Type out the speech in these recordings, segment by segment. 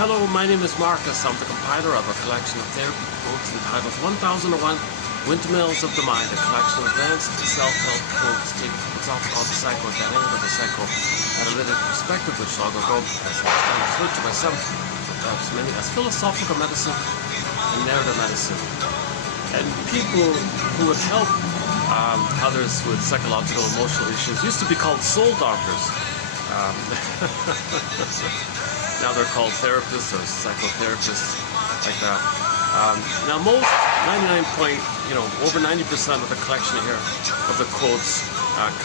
Hello, my name is Marcus. I'm the compiler of a collection of therapy quotes entitled 1001 Windmills of the Mind, a collection of advanced self-help quotes taken from what's often called the psychodynamic or the psychoanalytic perspective, which I'll go as I refer to myself as philosophical medicine and narrative medicine. And people who would help others with psychological emotional issues used to be called soul doctors. Now they're called therapists or psychotherapists, like that. Now most, over 90% of the collection here of the quotes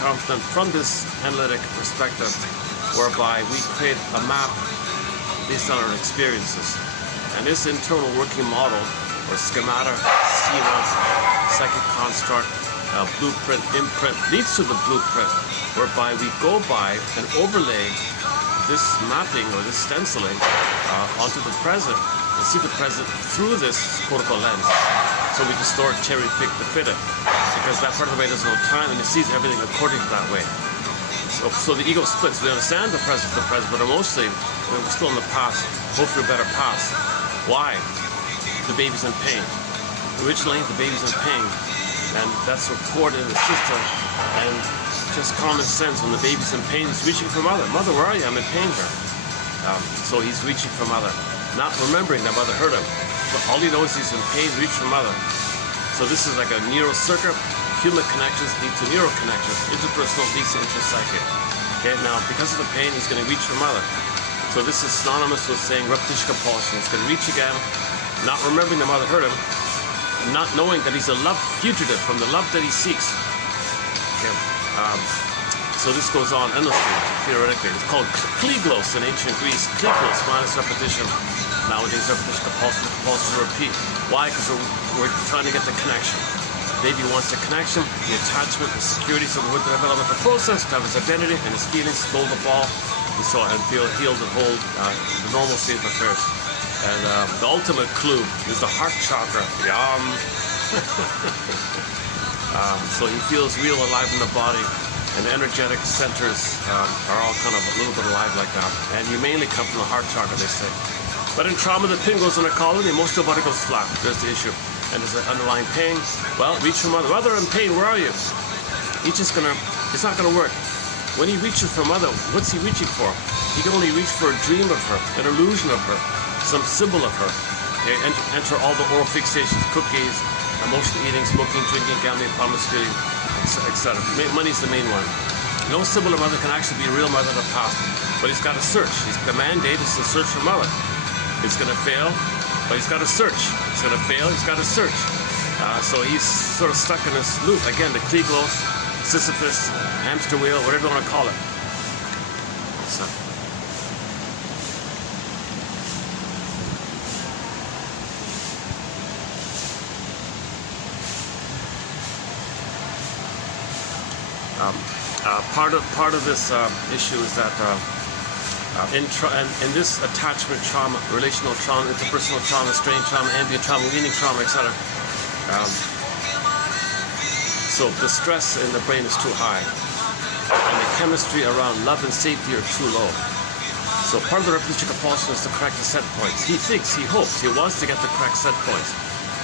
come from this analytic perspective, whereby we create a map based on our experiences. And this internal working model, or schema, psychic construct, blueprint, imprint, leads to the blueprint, whereby we go by and overlay this mapping or this stenciling onto the present and see the present through this protocol lens. So we distort, cherry pick the fitter, because that part of the brain doesn't know time and it sees everything according to that way. So the ego splits. We understand the present, but emotionally we're still in the past, hopefully a better past. Why? The baby's in pain. Originally the baby's in pain, and that's recorded in the system. And just common sense, when the baby's in pain, he's reaching for mother. Mother, where are you? I'm in pain here. So he's reaching for mother, not remembering that mother hurt him. But all he knows is he's in pain, reach for mother. So this is like a neural circuit. Human connections lead to neural connections. Interpersonal leads to intrapsychic. Okay, now because of the pain, he's going to reach for mother. So this is synonymous with saying repetition compulsion. He's going to reach again, not remembering the mother hurt him, and not knowing that he's a love fugitive from the love that he seeks. Okay. So this goes on endlessly, theoretically. It's called kliglos in ancient Greece. Kliglos minus repetition. Nowadays, repetition compulsion to repeat. Why? Because we're trying to get the connection. Baby wants the connection, the attachment, the security, so we're developing the process to have his identity and his feelings, hold the ball, and feel healed and hold the normal state of affairs. And the ultimate clue is the heart chakra. Yum. So he feels real alive in the body, and the energetic centers are all kind of a little bit alive like that. And you mainly come from the heart chakra, they say. But in trauma, the pin goes in a column, the emotional body goes flat. There's the issue. And there's an underlying pain. Well, reach for mother. Mother, in pain, where are you? It's not gonna work. When he reaches for mother, what's he reaching for? He can only reach for a dream of her, an illusion of her, some symbol of her. Okay, enter all the oral fixations, cookies, emotional eating, smoking, drinking, gambling, promiscuity, etc. Money's the main one. No symbol of mother can actually be a real mother of the past, but he's got to search. The mandate is to search for mother. It's going to fail, but he's got to search. It's going to fail, he's got to search. So he's sort of stuck in this loop. Again, the kliglos, Sisyphus, hamster wheel, whatever you want to call it. So. Part of this issue is that in this attachment trauma, relational trauma, interpersonal trauma, strain trauma, ambient trauma, weaning trauma, etc. So the stress in the brain is too high, and the chemistry around love and safety are too low. So part of the repetition compulsion is to correct the set points. He thinks, he hopes, he wants to get the correct set points.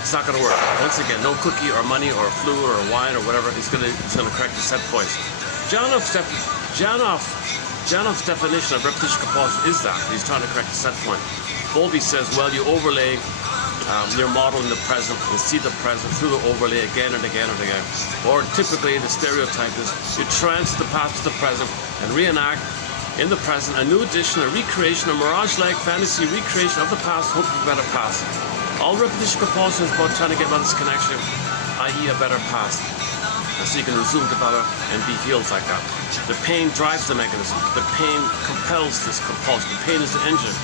It's not going to work. Once again, no cookie or money or flu or wine or whatever. It's going to correct the set points. Janoff's definition of repetition compulsion is that he's trying to correct the set point. Bowlby says, well, you overlay your model in the present and see the present through the overlay again and again and again. Or typically the stereotype is you trance the past to the present and reenact in the present a new edition, a recreation, a mirage-like fantasy recreation of the past, hoping for a better past. All repetition compulsion is about trying to get about this connection, i.e. a better past. And so you can resume to better and be healed like that. The pain drives the mechanism. The pain compels this compulsion. The pain is the engine.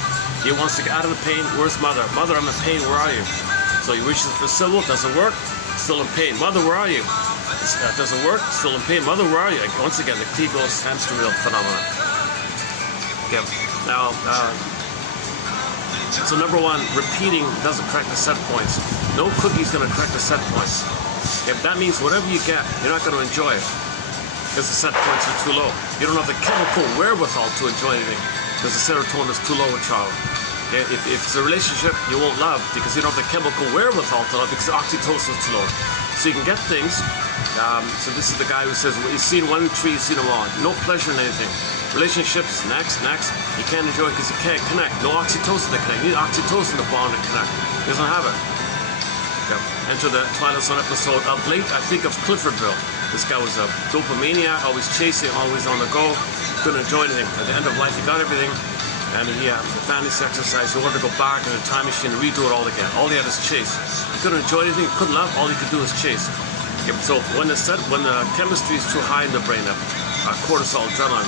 He wants to get out of the pain. Where's mother? Mother, I'm in pain. Where are you? So he reaches for symbol. Doesn't work. Still in pain. Mother, where are you? That doesn't work. Still in pain. Mother, where are you? Once again, the kliglos hamster wheel phenomenon. Okay. Now, so number one, repeating doesn't correct the set points. No cookie's going to correct the set points. If that means whatever you get, you're not going to enjoy it because the set points are too low. You don't have the chemical wherewithal to enjoy anything because the serotonin is too low in child. Okay? If it's a relationship, you won't love because you don't have the chemical wherewithal to love because oxytocin is too low. So you can get things. So this is the guy who says, well, you've seen one tree, you've seen them all. No pleasure in anything. Relationships, next. You can't enjoy it because you can't connect. No oxytocin to connect. You need oxytocin to bond and connect. He doesn't have it. Yeah. Enter the Twilight Zone episode. Of late, I think of Cliffordville. This guy was a dopamaniac, always chasing, always on the go. Couldn't enjoy anything. At the end of life, he got everything. And he had the fantasy exercise. He wanted to go back in a time machine and redo it all again. All he had is chase. He couldn't enjoy anything. He couldn't love. All he could do was chase. Okay, so when the chemistry is too high in the brain, cortisol, adrenaline,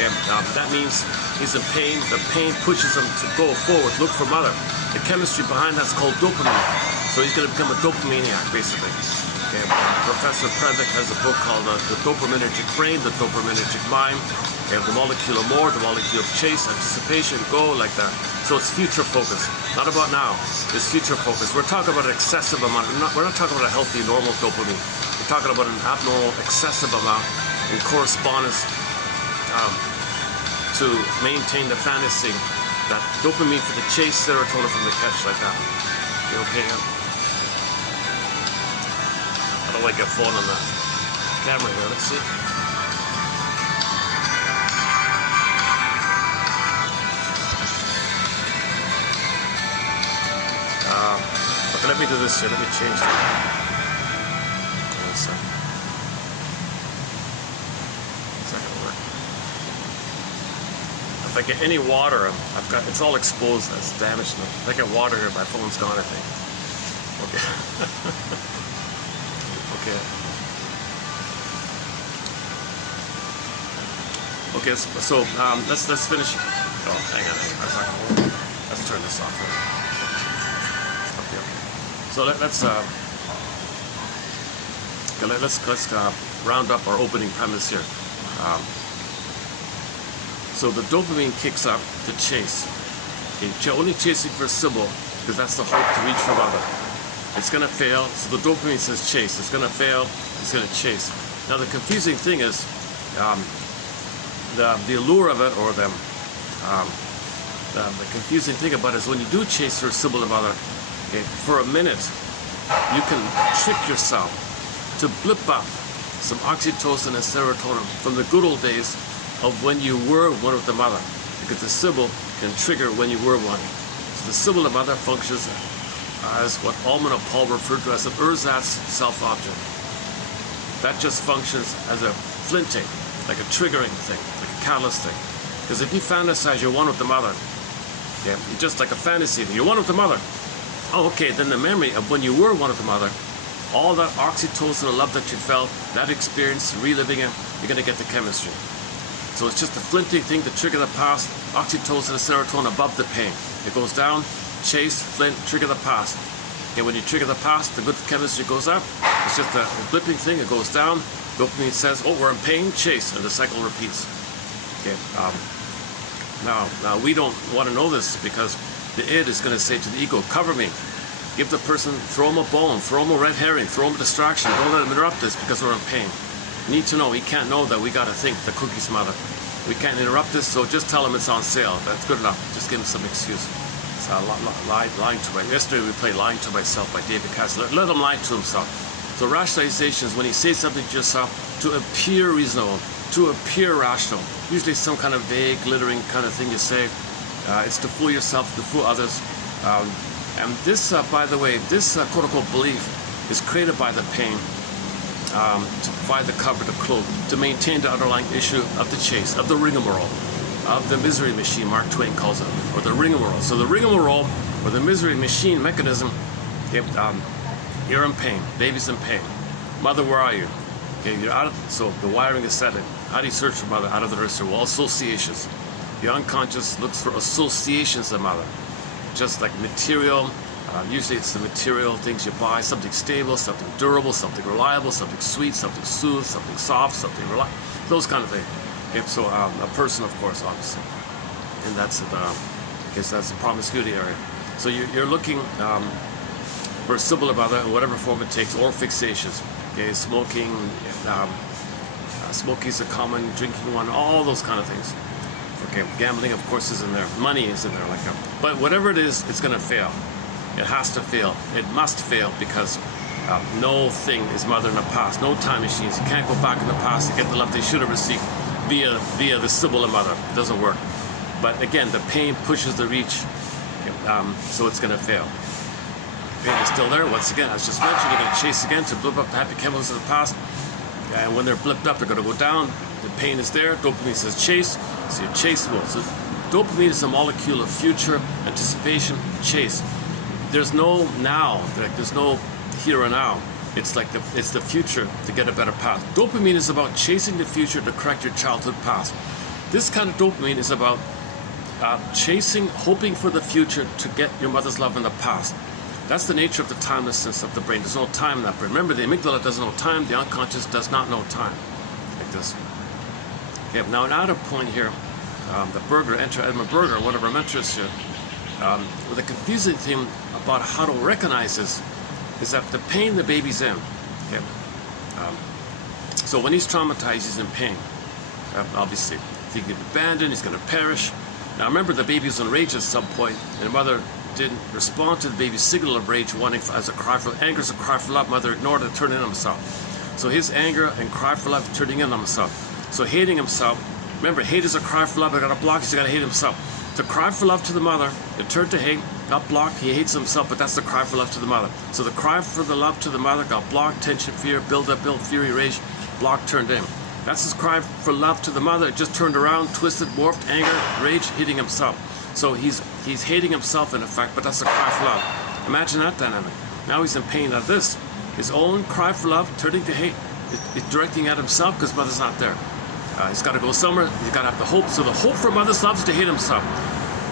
okay, that means he's in pain. The pain pushes him to go forward, look for mother. The chemistry behind that's called dopamine. So he's going to become a dopamaniac, basically. Okay, Professor Previk has a book called The Dopaminergic Brain, The Dopaminergic Mind. You have the molecule of more, the molecule of chase, anticipation, go, like that. So it's future focus, not about now. It's future focus. We're talking about an excessive amount. We're not talking about a healthy, normal dopamine. We're talking about an abnormal, excessive amount in correspondence to maintain the fantasy, that dopamine for the chase, serotonin from the catch, like that. You okay? How do I get phone on that camera here? Let's see. Okay, let me do this here. Let me change that. One second. Is that gonna work? If I get any water, it's all exposed. It's damaged. If I get water here, my phone's gone, I think. Okay. Okay. Okay. So let's finish. Oh, hang on. Let's turn this off. So let's round up our opening premise here. So the dopamine kicks up to chase. Okay, only chasing for a symbol because that's the hope to reach for mother. It's going to fail, so the dopamine says chase. It's going to fail, it's going to chase. Now the confusing thing is the allure of it, or the confusing thing about it is when you do chase for a symbol of mother, okay, for a minute, you can trick yourself to blip up some oxytocin and serotonin from the good old days of when you were one with the mother, because the symbol can trigger when you were one. So the symbol of mother functions as what Ullman and Paul referred to as an ersatz self-object. That just functions as a flinting, like a triggering thing, like a catalyst thing. Because if you fantasize you're one with the mother, yeah, just like a fantasy, you're one with the mother. Oh, okay, then the memory of when you were one with the mother, all that oxytocin and love that you felt, that experience, reliving it, you're going to get the chemistry. So it's just a flinting thing to trigger the past, oxytocin and serotonin above the pain. It goes down, chase, flint, trigger the past. Okay, when you trigger the past, the good chemistry goes up. It's just a blipping thing, it goes down. Dopamine says, oh, we're in pain, chase, and the cycle repeats. Okay, now we don't want to know this because the id is going to say to the ego, cover me. Give the person, throw him a bone, throw him a red herring, throw him a distraction. Don't let him interrupt this because we're in pain. You need to know, he can't know that we got to think the cookie's mother. We can't interrupt this, so just tell him it's on sale. That's good enough. Just give him some excuse. It's lying to myself. Yesterday we played Lying to Myself by David Castle. Let him lie to himself. So rationalization is when you say something to yourself to appear reasonable, to appear rational. Usually some kind of vague, glittering kind of thing you say. It's to fool yourself, to fool others. And this, by the way, this quote-unquote belief is created by the pain to provide the cover, to cloak, to maintain the underlying issue of the chase, of the rigmarole, of the misery machine, Mark Twain calls it, or the rigmarole. So the rigmarole, or the misery machine mechanism, you're in pain, baby's in pain. Mother, where are you? Okay, you're out of, so the wiring is set in. How do you search for mother? Out of the register? Well, associations. The unconscious looks for associations of mother, just like material. Usually it's the material things you buy, something stable, something durable, something reliable, something sweet, something soothed, something soft, something reliable, those kind of things. Okay, so a person, of course, obviously, and that's the promiscuity area. So you're looking for a symbol of mother in whatever form it takes, or fixations. Okay, smoking, smoking's a common, drinking one, all those kind of things. Okay, gambling, of course, is in there. Money is in there, but whatever it is, it's going to fail. It has to fail. It must fail because no thing is mother in the past. No time machines. You can't go back in the past to get the love they should have received via the symbol of mother. It doesn't work. But again, the pain pushes the reach, so it's going to fail. Pain is still there. Once again, as just mentioned, you're going to chase again to blip up happy chemicals of the past. And when they're blipped up, they're going to go down. The pain is there. Dopamine says chase. So you chase mode. So dopamine is a molecule of future, anticipation, chase. There's no now. There's no here and now. It's like it's the future to get a better past. Dopamine is about chasing the future to correct your childhood past. This kind of dopamine is about chasing, hoping for the future to get your mother's love in the past. That's the nature of the timelessness of the brain. There's no time in that brain. Remember, the amygdala doesn't know time. The unconscious does not know time. Like this. Okay, now another point here. The Edmund Berger, one of our mentors here, the confusing thing about how to recognize this is that the pain the baby's in. Okay? So when he's traumatized, he's in pain. Obviously, he can be abandoned, he's going to perish. Now remember, the baby was enraged at some point, and the mother didn't respond to the baby's signal of rage, wanting as a cry for anger, as a cry for love. Mother ignored it, turned in on himself. So his anger and cry for love turning in on himself. So hating himself. Remember, hate is a cry for love. I got a block. He's got to hate himself. To cry for love to the mother, it turned to hate. Got blocked. He hates himself, but that's the cry for love to the mother. So the cry for the love to the mother got blocked, tension, fear, build, fury, rage, blocked, turned in. That's his cry for love to the mother. It just turned around, twisted, morphed, anger, rage, hitting himself. So he's hating himself in effect, but that's a cry for love. Imagine that dynamic. Now he's in pain at this. His own cry for love turning to hate. It's directing at himself because mother's not there. He's got to go somewhere. He's got to have the hope. So the hope for mother's love is to hate himself.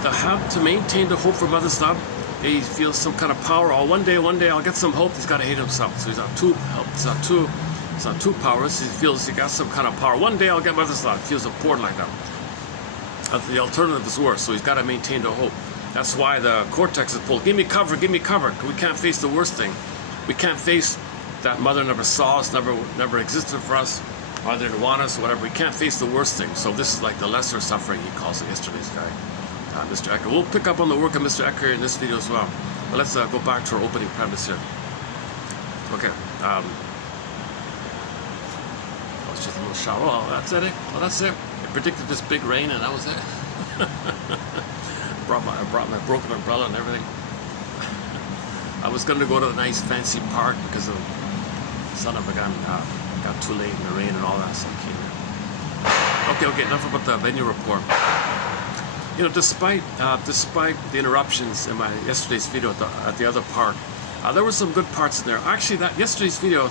To maintain the hope for mother's love, he feels some kind of power. Oh, one day I'll get some hope. He's got to hate himself. So he's not too powerless. He feels he got some kind of power. One day I'll get mother's love. He feels important like that. The alternative is worse. So he's got to maintain the hope. That's why the cortex is pulled. Give me cover. Give me cover. We can't face the worst thing. We can't face that mother never saw us, never existed for us. Mother didn't want us, whatever. We can't face the worst thing. So this is like the lesser suffering, he calls it, yesterday's guy, Mr. Ecker. We'll pick up on the work of Mr. Ecker in this video as well. But let's go back to our opening premise here. Okay. It's just a little shower. Oh, that's it. Oh, that's it. I predicted this big rain, and that was it. I brought my broken umbrella and everything. I was going to go to a nice fancy park because the son of a gun got too late in the rain and all that, so I came here. Okay, enough about the venue report. You know, despite the interruptions in my yesterday's video at the other park, there were some good parts in there. Actually, that yesterday's video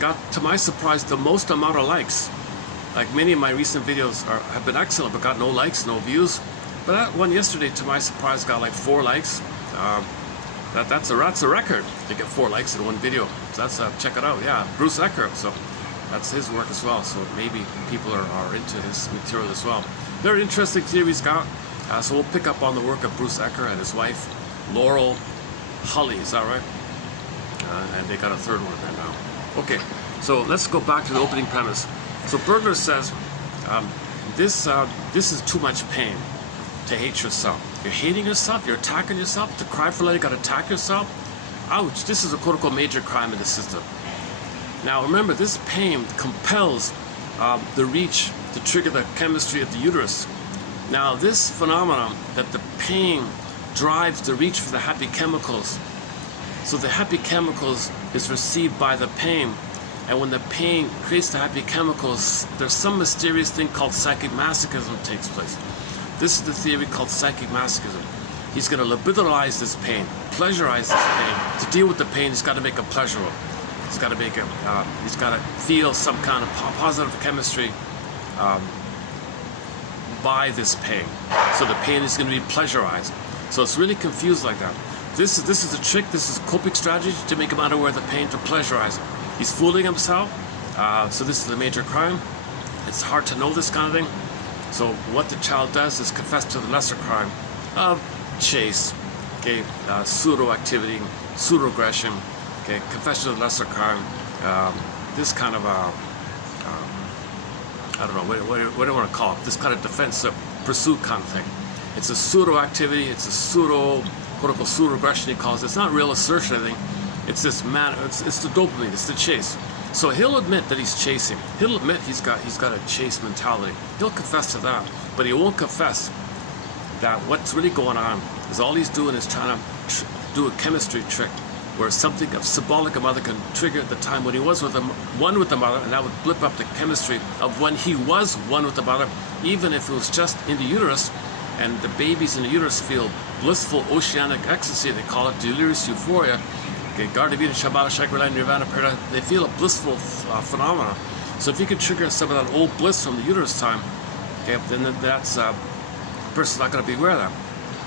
got, to my surprise, the most amount of likes. Like many of my recent videos have been excellent, but got no likes, no views. But that one yesterday, to my surprise, got like 4 likes. That's a record to get 4 likes in one video. So that's check it out. Yeah, Bruce Ecker. So that's his work as well. So maybe people are into his material as well. Very interesting theories got. So we'll pick up on the work of Bruce Ecker and his wife, Laurel Hulley. Is that right? And they got a third one there now. Okay, so let's go back to the opening premise. So Berger says this is too much pain to hate yourself. You're hating yourself, you're attacking yourself. To cry for love, you gotta attack yourself. Ouch, this is a quote-unquote major crime in the system. Now remember, this pain compels the reach to trigger the chemistry of the uterus. Now this phenomenon that the pain drives the reach for the happy chemicals. So the happy chemicals is received by the pain, and when the pain creates the happy chemicals, there's some mysterious thing called psychic masochism takes place. This is the theory called psychic masochism. He's going to libidinalize this pain, pleasurize this pain. To deal with the pain, he's got to make it pleasurable. He's got to make it. He's got to feel some kind of positive chemistry by this pain. So the pain is going to be pleasurized. So it's really confused like that. This is a trick. This is a coping strategy to make him unaware of the pain, to pleasurize it. He's fooling himself. So this is a major crime. It's hard to know this kind of thing. So what the child does is confess to the lesser crime of chase, okay, pseudo-activity, pseudo-aggression, okay, confession of the lesser crime, this kind of, I don't know, what do you want to call it, this kind of defensive pursuit kind of thing. It's a pseudo activity. It's a pseudo, quote-unquote, pseudo aggression he calls it. It's not real assertion, I think. It's this man. It's the dopamine. It's the chase. So he'll admit that he's chasing. He'll admit he's got a chase mentality. He'll confess to that, but he won't confess that what's really going on is all he's doing is trying to do a chemistry trick where something of symbolic a mother can trigger at the time when he was one with the mother, and that would blip up the chemistry of when he was one with the mother, even if it was just in the uterus, and the babies in the uterus feel blissful oceanic ecstasy. They call it delirious euphoria. Okay, Garda Vida, Shabbat, Shakrala, Nirvana, Paradise. They feel a blissful phenomena. So if you can trigger some of that old bliss from the uterus time, okay, then that's the person's not going to be aware of that.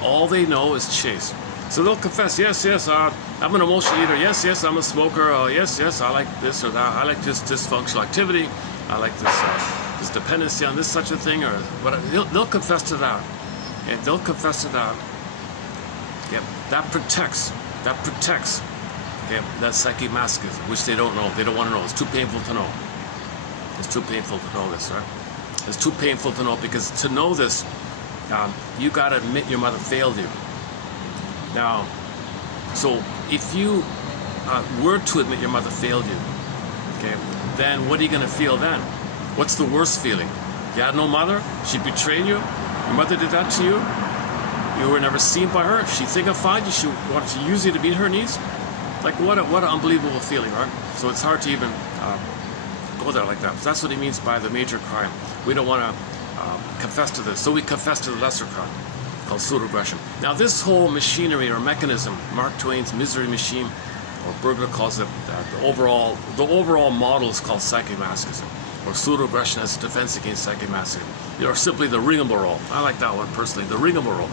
All they know is chase. So they'll confess, yes, I'm an emotional eater. Yes, I'm a smoker. Yes, I like this or that. I like this dysfunctional activity. I like this dependency on this such a thing or whatever. They'll confess to that. And they'll confess to that. Yep, that protects. Okay, that psychic masochism, which they don't know. They don't want to know. It's too painful to know. It's too painful to know this, right? It's too painful to know, because to know this, you got to admit your mother failed you. Now, so if you were to admit your mother failed you, okay, then what are you going to feel then? What's the worst feeling? You had no mother? She betrayed you? Your mother did that to you? You were never seen by her? She signified you? She wanted to use you to meet her needs? Like, what an unbelievable feeling, right? So it's hard to even go there like that. So that's what he means by the major crime. We don't want to confess to this, so we confess to the lesser crime, called pseudo-aggression. Now, this whole machinery or mechanism, Mark Twain's misery machine, or Berger calls it, the overall model is called psychic masochism, or pseudo-aggression as a defense against psychic masochism, or simply the rigmarole. I like that one personally, the rigmarole.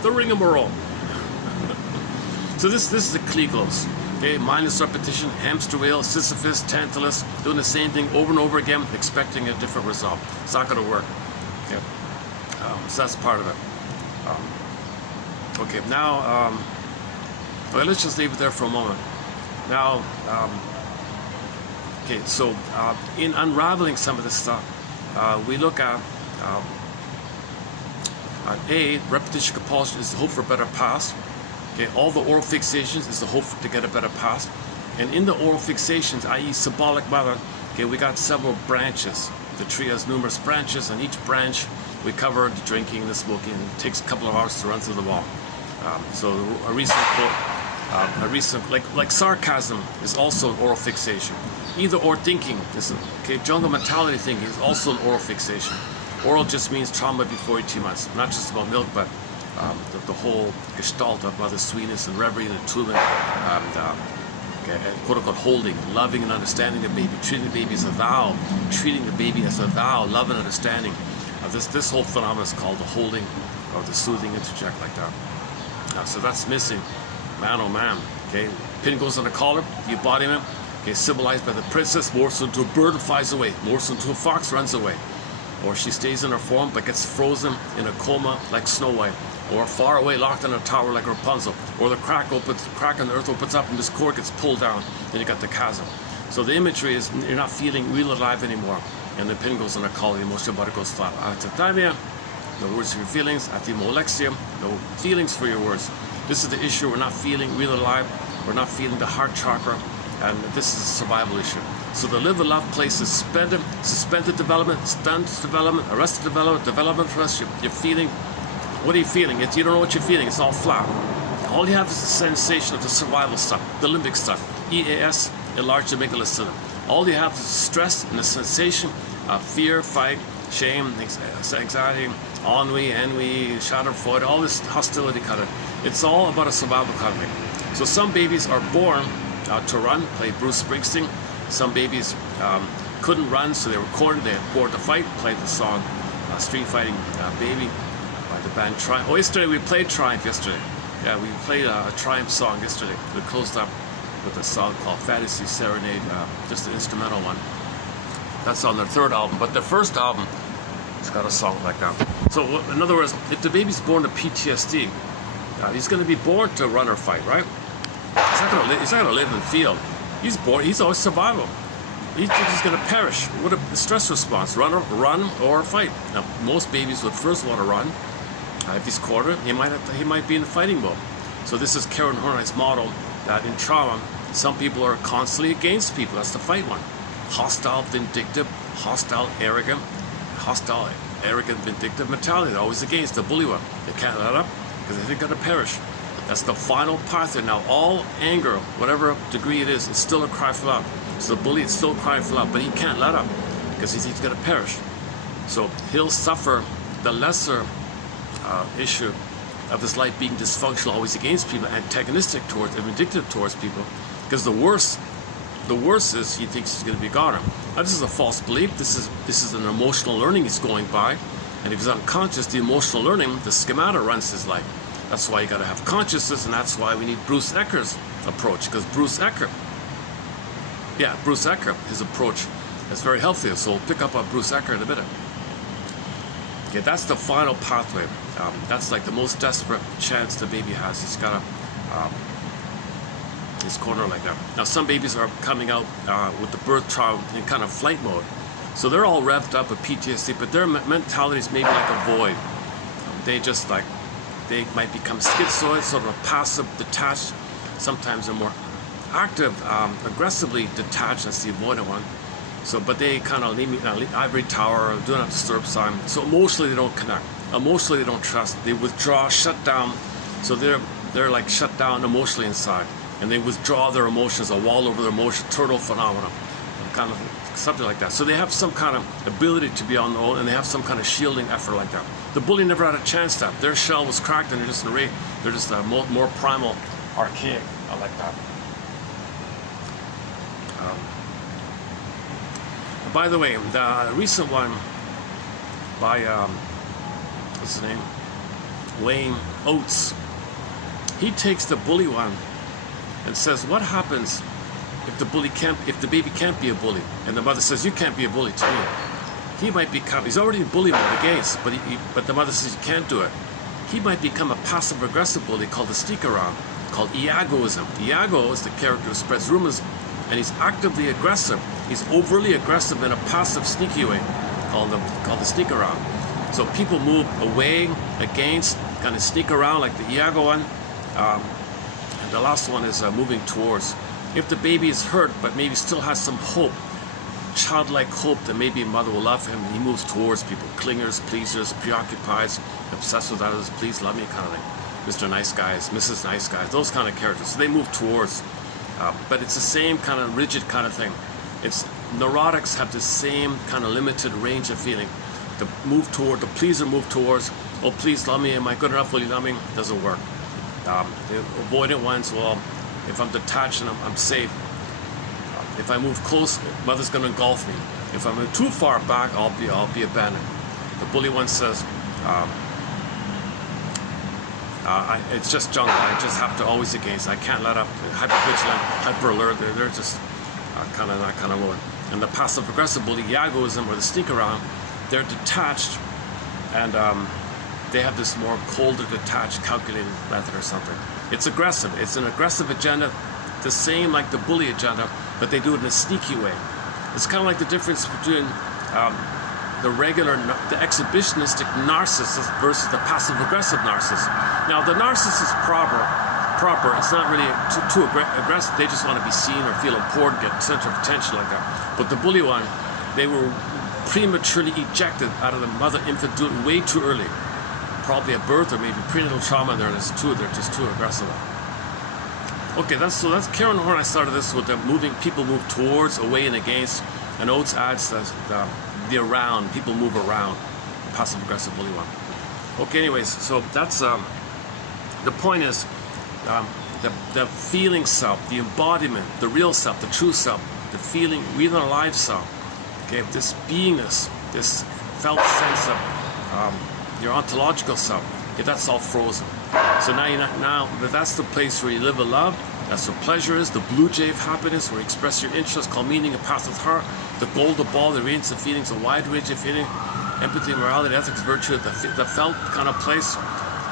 So this is the Klieglos. Okay, mindless repetition, hamster wheel, Sisyphus, Tantalus, doing the same thing over and over again, expecting a different result. It's not going to work. Okay, so that's part of it. Okay, now, well, let's just leave it there for a moment. Now, okay, so in unraveling some of this stuff, we look at A, repetition compulsion is the hope for a better past. Okay, all the oral fixations is the hope to get a better past. And in the oral fixations, i.e. symbolic mother, okay, we got several branches. The tree has numerous branches, and each branch we cover the drinking, the smoking, and it takes a couple of hours to run through the wall. So a recent quote, like sarcasm is also an oral fixation. Either or thinking, okay, jungle mentality thinking is also an oral fixation. Oral just means trauma before 18 months, not just about milk, but the whole gestalt of mother's sweetness and reverie and attunement, and quote-unquote holding, loving and understanding the baby, treating the baby as a thou, treating the baby as a thou, love and understanding. This whole phenomenon is called the holding or the soothing interject like that. So that's missing. Man, oh man. Okay, pin goes on the collar, the embodiment, okay, symbolized by the princess, morphs into a bird and flies away, morphs into a fox, runs away. Or she stays in her form but gets frozen in a coma like Snow White, or far away locked in a tower like Rapunzel, or the crack in the earth opens up and this cord gets pulled down, and you got the chasm. So the imagery is you're not feeling real alive anymore, and the pin goes on the collar, the emotional body goes flat. Atatania, no words for your feelings. Atimolexia, no feelings for your words. This is the issue. We're not feeling real alive. We're not feeling the heart chakra, and this is a survival issue. So the live and love place is suspended development, stunned development, arrested development, development arrest. You're feeling, what are you feeling? You don't know what you're feeling. It's all flat. All you have is the sensation of the survival stuff, the limbic stuff, EAS, enlarged amygdala syndrome. All you have is stress and the sensation of fear, fight, shame, anxiety, ennui, schadenfreude, all this hostility kind of. It's all about a survival kind of thing. So some babies are born to run, play Bruce Springsteen. Some babies couldn't run, so they recorded, they were born to fight, played the song Street Fighting Baby by the band Triumph. Oh, yesterday we played Triumph yesterday. Yeah, we played a Triumph song yesterday. We closed up with a song called Fantasy Serenade, just an instrumental one. That's on their third album, but their first album, it's got a song like that. So in other words, if the baby's born to PTSD, he's going to be born to run or fight, right? He's not going to live and feel. He's born. He's always survival. He thinks he's going to perish. What a stress response: run or fight. Now, most babies would first want to run, If he's quartered, he might be in fighting mode. So this is Karen Horney's model that in trauma, some people are constantly against people. That's the fight one. Hostile, vindictive, hostile, arrogant, vindictive mentality. They're always against the bully one. They can't let up because they think they're gonna perish. That's the final path there. Now all anger, whatever degree it is, it's still a cry for love. So the bully is still crying for love, but he can't let up because he thinks he's gonna perish. So he'll suffer the lesser issue of his life being dysfunctional, always against people, antagonistic towards and vindictive towards people, because the worst is he thinks he's going to be got him. Now, this is a false belief. This is an emotional learning he's going by, and if he's unconscious, the emotional learning, the schema runs his life. That's why you got to have consciousness, and that's why we need Bruce Ecker's approach, because Bruce Ecker, his approach is very healthy. So we'll pick up on Bruce Ecker in a minute. Okay, that's the final pathway. That's like the most desperate chance the baby has. He's got his corner like that. Now some babies are coming out with the birth trauma in kind of flight mode. So they're all revved up with PTSD, but their mentality is maybe like a void. They might become schizoid, sort of a passive, detached. Sometimes they're more active, aggressively detached. That's the avoidant one. So, but they kind of leave me ivory tower, do not disturb sign. So emotionally they don't connect. Emotionally they don't trust. They withdraw, shut down. So they're like shut down emotionally inside, and they withdraw their emotions, a wall over their emotion, turtle phenomenon, kind of something like that. So they have some kind of ability to be on their own, and they have some kind of shielding effort like that. The bully never had a chance to. Their shell was cracked, and they're just they're just more primal, archaic, like that. By the way, the recent one by what's his name, Wayne Oates, he takes the bully one and says, what happens if the baby can't be a bully? And the mother says, you can't be a bully to me. He might become, he's already a bully mode against, but the mother says you can't do it. He might become a passive-aggressive bully called the sneak around, called Iagoism. Iago is the character who spreads rumors, and he's actively aggressive. He's overly aggressive in a passive, sneaky way, called the sneak around. So people move away, against, kind of sneak around like the Iago one. And the last one is moving towards. If the baby is hurt, but maybe still has some hope, childlike hope that maybe a mother will love him, he moves towards people. Clingers, pleasers, preoccupied, obsessed with others, please love me kind of thing. Mr. Nice Guys, Mrs. Nice Guys, those kind of characters. So they move towards. But it's the same kind of rigid kind of thing. Neurotics have the same kind of limited range of feeling. The move toward, the pleaser move towards, oh please love me, am I good enough, will you love me? Doesn't work. The avoidant ones, well, if I'm detached and I'm safe, if I move close, mother's gonna engulf me. If I'm too far back, I'll be abandoned. The bully one says, it's just jungle. I just have to always against. I can't let up. Hyper-vigilant, hyper-alert. They're just kind of that kind of mode. And the passive-aggressive bully, Iagoism, or the sneak around, they're detached, and they have this more colder, detached, calculated method or something. It's aggressive. It's an aggressive agenda, the same like the bully agenda, but they do it in a sneaky way. It's kind of like the difference between the exhibitionistic narcissist versus the passive-aggressive narcissist. Now, the narcissist is proper. It's not really too aggressive. They just want to be seen or feel important, get center of attention like that. But the bully one, they were prematurely ejected out of the mother-infant duty way too early. Probably at birth or maybe prenatal trauma. They're just too aggressive. Okay, that's Karen Horn. I started this with the people move towards, away, and against. And Oates adds the around, people move around, passive-aggressive bully one. Okay, anyways, so that's the point is the feeling self, the embodiment, the real self, the true self, the feeling, real and alive self. Okay, this beingness, this felt sense of your ontological self. Okay, that's all frozen. So now that's the place where you live and love. That's where pleasure is, the blue jay of happiness, where you express your interests, called meaning, a path of heart, the golden ball, the range of feelings, a wide range of feeling, empathy, morality, ethics, virtue, the felt kind of place.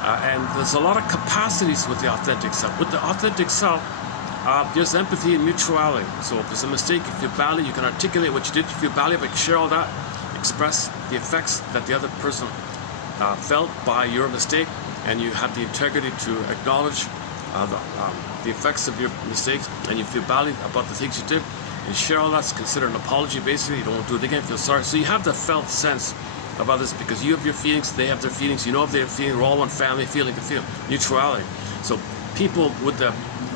And there's a lot of capacities with the authentic self. With the authentic self, there's empathy and mutuality. So if there's a mistake, you feel badly, you can articulate what you did, you feel badly, but share all that, express the effects that the other person felt by your mistake, and you have the integrity to acknowledge the effects of your mistakes, and you feel badly about the things you did, and share all that's considered an apology. Basically, you don't do it again, feel sorry. So you have the felt sense of others, because you have your feelings, they have their feelings, you know if they have feelings, we're all one family, feeling and feel neutrality. So people with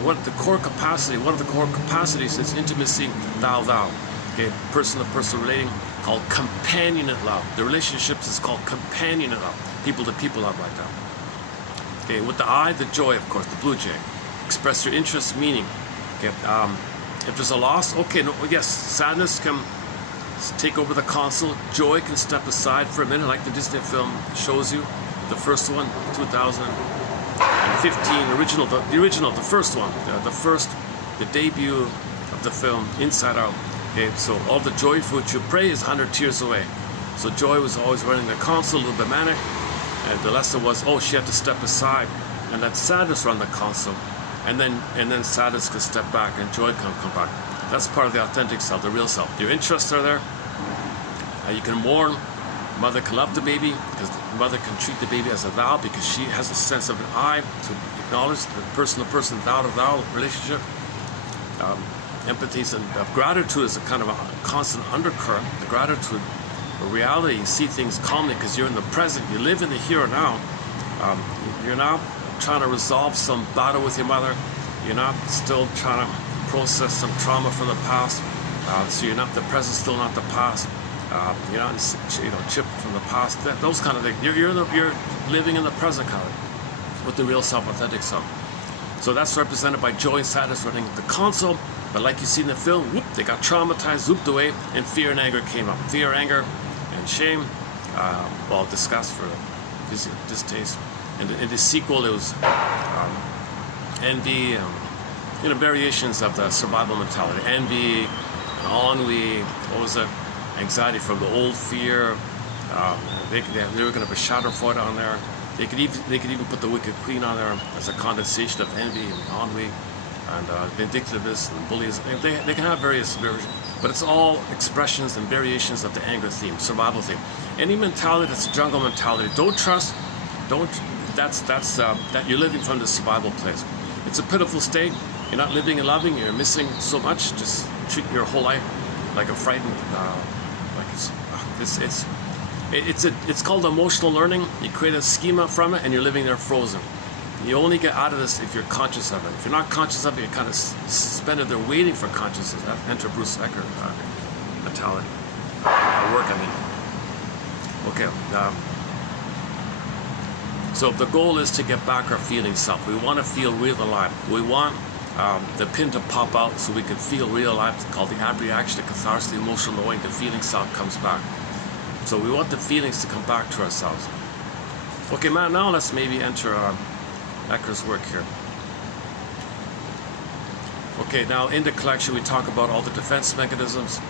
one of the core capacities is intimacy, thou. Okay, person to person relating, called companionate love. The relationships is called companionate love, people to people love like that. Okay, with the I, the joy, of course, the blue jay. Express your interest, meaning. Okay, if there's a loss, okay, no, yes, sadness can take over the console. Joy can step aside for a minute, like the Disney film shows you. The first one, 2015, the first one, the debut of the film, Inside Out. Okay, so all the joy for which you pray is 100 tears away. So joy was always running the console, a little bit manic, and the lesson was, oh, she had to step aside and let sadness run the console, and then sadness can step back and joy can come back. That's part of the authentic self, the real self. Your interests are there. You can mourn. Mother can love the baby, because the mother can treat the baby as a thou, because she has a sense of an I to acknowledge the person-to-person, thou-to-thou relationship. Empathy and gratitude is a kind of a constant undercurrent. The gratitude, the reality, you see things calmly because you're in the present. You live in the here and now. You're not trying to resolve some battle with your mother. You're not still trying to process some trauma from the past. So you're not the present, still not the past. You're not, chipped from the past. Those kind of things. You're living in the present kind of, with the real self, authentic self. So that's represented by joy and sadness running the console. But like you see in the film, whoop, they got traumatized, zooped away, and fear and anger came up. Fear, anger, and shame, disgust for distaste. And in the sequel, it was envy, variations of the survival mentality. Envy, ennui, what was it? Anxiety from the old fear. They were going to have a Shatterford on there. They could even put the Wicked Queen on there as a condensation of envy and ennui and vindictiveness and bullies. They can have various versions, but it's all expressions and variations of the anger theme, survival theme. Any mentality that's a jungle mentality, that you're living from the survival place. It's a pitiful state. You're not living and loving. You're missing so much. Just treat your whole life like a frightened, it's called emotional learning. You create a schema from it, and you're living there frozen. You only get out of this if you're conscious of it. If you're not conscious of it, you're kind of suspended there waiting for consciousness. Enter Bruce Eckert mentality. Work, I mean. Okay. So the goal is to get back our feeling self. We want to feel real alive. We want the pin to pop out so we can feel real alive. It's called the abreaction, the catharsis, the emotional knowing. The feeling self comes back. So we want the feelings to come back to ourselves. Okay, man, now let's maybe enter Ecker's work here. Okay, now in the collection we talk about all the defense mechanisms,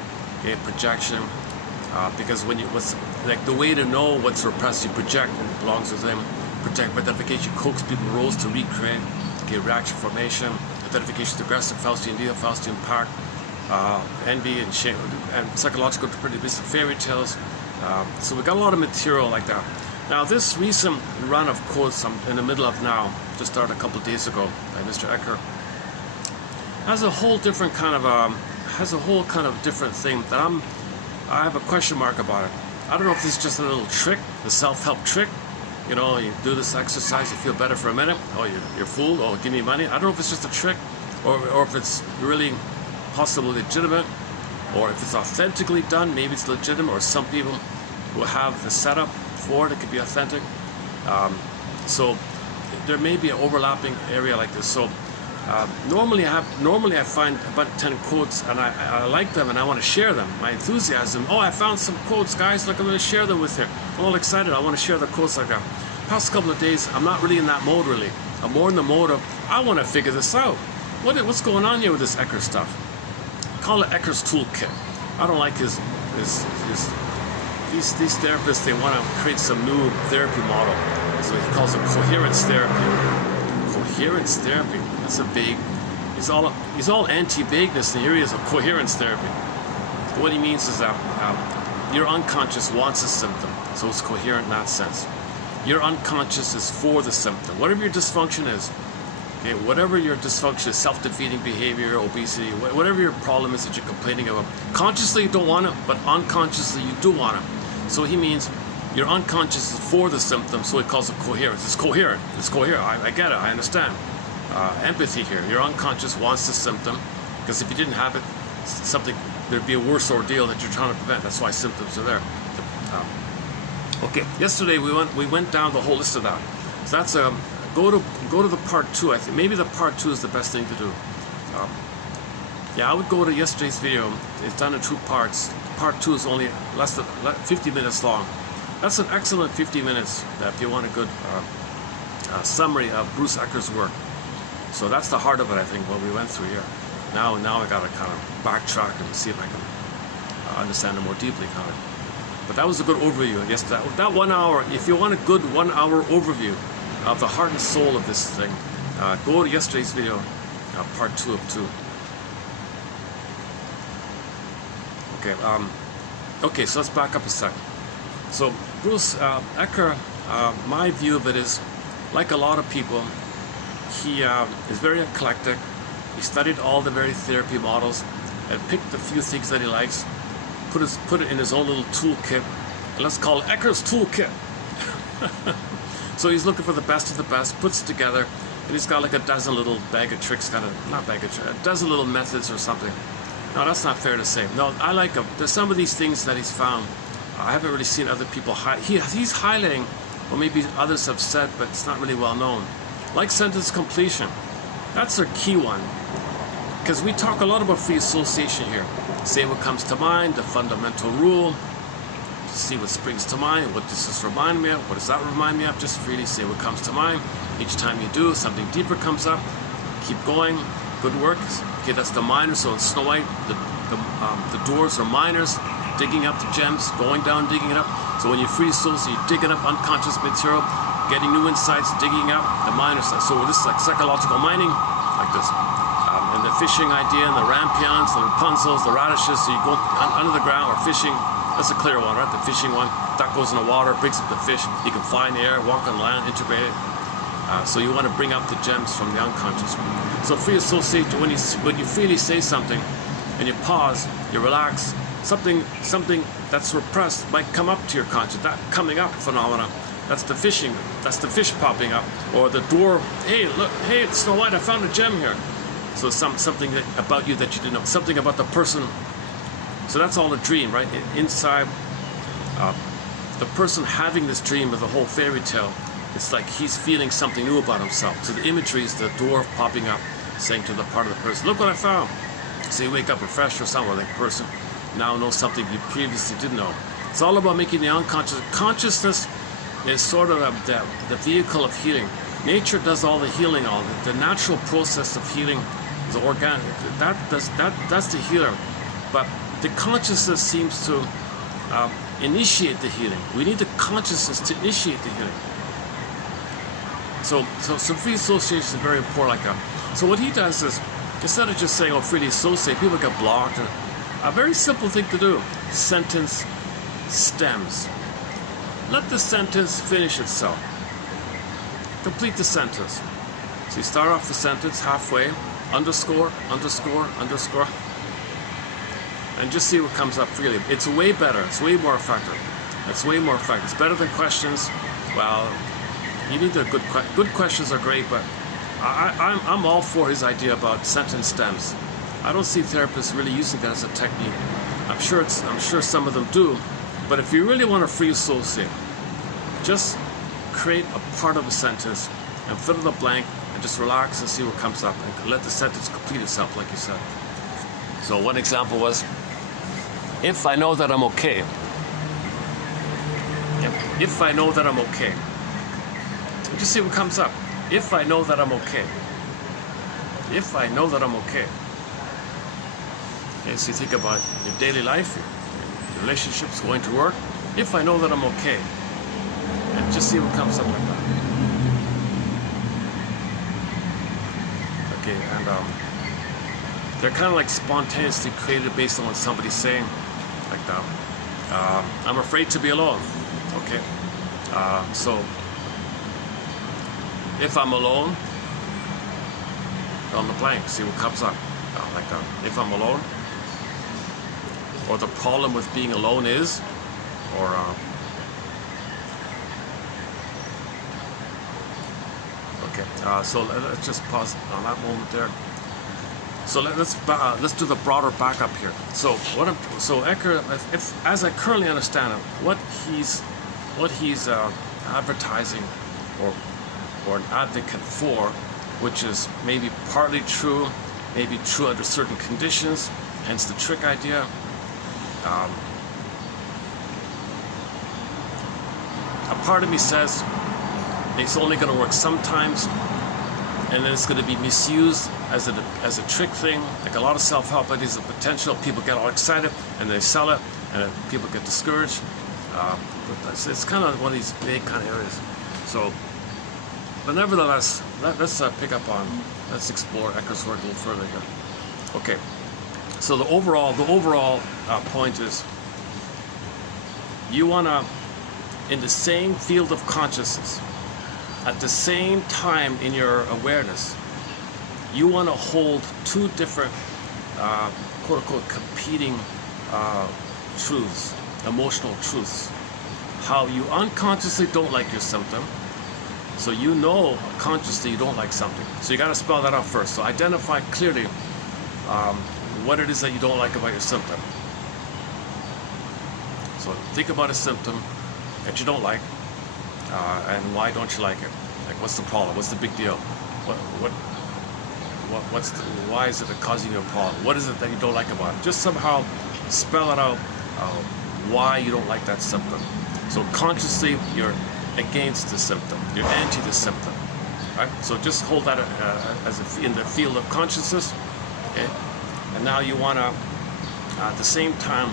okay, projection, because the way to know what's repressed, you project, and it belongs with them. Project by identification, coax people roles to recreate, okay, reaction formation, identification to aggressive, Faustian deal, Faustian part, envy and shame, and psychological predisposition, fairy tales. So we got a lot of material like that. Now this recent run of quotes I'm in the middle of now, just started a couple of days ago by Mr. Ecker, has a whole different kind of different thing that I have a question mark about it. I don't know if this is just a little trick, the self-help trick. You know, you do this exercise, you feel better for a minute. Oh, you're fooled. Oh, give me money. I don't know if it's just a trick, or if it's really possibly legitimate, or if it's authentically done. Maybe it's legitimate, or some people will have the setup for it. It could be authentic. So there may be an overlapping area like this. So normally I find about 10 quotes, and I like them, and I want to share them. My enthusiasm. Oh, I found some quotes, guys. Look, I'm going to share them with you. I'm all excited. I want to share the quotes like that. Past couple of days, I'm not really in that mode. Really, I'm more in the mode of I want to figure this out. What's going on here with this Ecker stuff? Call it Ecker's toolkit. I don't like these therapists. They want to create some new therapy model. So he calls it coherence therapy. Coherence therapy. That's a vague. He's all anti-vagueness, and here he is of coherence therapy. What he means is that your unconscious wants a symptom, so it's coherent in that sense. your unconscious is for the symptom. Whatever your dysfunction is, okay, whatever your dysfunction is, self-defeating behavior, obesity, whatever your problem is that you're complaining about, consciously you don't want it, but unconsciously you do want it. So he means your unconscious is for the symptom, so he calls it coherence. It's coherent. It's coherent. I get it. I understand. Empathy here. Your unconscious wants the symptom, because if you didn't have it, there'd be a worse ordeal that you're trying to prevent. That's why symptoms are there. Okay. Yesterday we went down the whole list of that. So that's go to the part 2. I think maybe the part 2 is the best thing to do. Yeah, I would go to yesterday's video. It's done in 2 parts. Part 2 is only less than 50 minutes long. That's an excellent 50 minutes if you want a good summary of Bruce Ecker's work. So that's the heart of it, I think, what we went through here. Now I got to kind of backtrack and see if I can understand it more deeply, kind of. But that was a good overview. Yes, that 1 hour. If you want a good 1 hour overview of the heart and soul of this thing, go to yesterday's video, part 2 of 2. Okay. Okay. So let's back up a second. So Bruce Ecker, my view of it is, like a lot of people, he is very eclectic. He studied all the various therapy models and picked a few things that he likes, put it in his own little toolkit, and let's call it Ecker's toolkit. So he's looking for the best of the best, puts it together, and he's got like a dozen little bag of tricks, a dozen little methods or something. No, that's not fair to say. No, I like him. There's some of these things that he's found. I haven't really seen other people he's highlighting, or maybe others have said, but it's not really well known. Like sentence completion. That's a key one. Because we talk a lot about free association here. Say what comes to mind, the fundamental rule. See what springs to mind. What does this remind me of? What does that remind me of? Just freely say what comes to mind. Each time you do, something deeper comes up. Keep going. Good work. Okay, that's the minors. So in Snow White, the dwarves are minors, digging up the gems, going down, digging it up. So when you free associate, you're digging up unconscious material, getting new insights, digging up the minors. So this is like psychological mining, like this. And the fishing idea, and the rampions, the Rapunzels, the radishes. So you go under the ground or fishing. That's a clear one, right? The fishing one. Duck goes in the water, picks up the fish. You can fly in the air, walk on land, integrate it. So you want to bring up the gems from the unconscious. So free associate, when you freely say something, and you pause, you relax, something that's repressed might come up to your conscious. That coming up phenomena, that's the fishing. That's the fish popping up, or the door. Hey, look! Hey, it's Snow White. I found a gem here. So something about you that you didn't know. Something about the person. So that's all a dream, right? Inside, the person having this dream of the whole fairy tale, it's like he's feeling something new about himself. So the imagery is the dwarf popping up, saying to the part of the person, look what I found. So you wake up refreshed or somewhere, like the person now knows something you previously didn't know. It's all about making the unconscious. Consciousness is sort of the vehicle of healing. Nature does all the healing, the natural process of healing is organic. That's the healer. But the consciousness seems to initiate the healing. We need the consciousness to initiate the healing. So free association is very important like that. So what he does is, instead of just saying, oh, freely associate, people get blocked. And a very simple thing to do, sentence stems. Let the sentence finish itself. Complete the sentence. So you start off the sentence halfway, underscore, underscore, underscore, and just see what comes up freely. It's way better. It's way more effective. It's way more effective. It's better than questions. Well, you need good questions are great, but I'm all for his idea about sentence stems. I don't see therapists really using that as a technique. I'm sure some of them do, but if you really want to free associate, just create a part of a sentence and fill in the blank and just relax and see what comes up and let the sentence complete itself, like you said. So one example was, if I know that I'm okay. If I know that I'm okay. Just see what comes up. If I know that I'm okay. If I know that I'm okay. Okay, so you think about your daily life, your relationships, going to work. If I know that I'm okay. And just see what comes up like that. Okay, and they're kind of like spontaneously created based on what somebody's saying, like that. I'm afraid to be alone. Okay, so if I'm alone, on the blank, see what comes up. Like if I'm alone, or the problem with being alone is, or okay. So let's just pause on that moment there. So let's do the broader backup here. So Ecker, as I currently understand it, what he's advertising or an advocate for, which is maybe partly true, maybe true under certain conditions, hence the trick idea. A part of me says it's only going to work sometimes, and then it's going to be misused as a trick thing. Like a lot of self-help ideas of potential, people get all excited and they sell it, and people get discouraged. But it's kind of one of these big kind of areas. So, but nevertheless, let's pick up on, let's explore Ecker's work a little further here. Okay, so the overall point is, you want to, in the same field of consciousness, at the same time in your awareness, you want to hold two different, quote-unquote, competing truths, emotional truths. How you unconsciously don't like your symptom. So you know consciously you don't like something. So you got to spell that out first. So identify clearly what it is that you don't like about your symptom. So think about a symptom that you don't like, and why don't you like it? Like, what's the problem? What's the big deal? Why is it causing you a problem? What is it that you don't like about it? Just somehow spell it out, why you don't like that symptom. So consciously you're against the symptom, you're anti the symptom, right? So just hold that in the field of consciousness, okay? And now you want to, at the same time,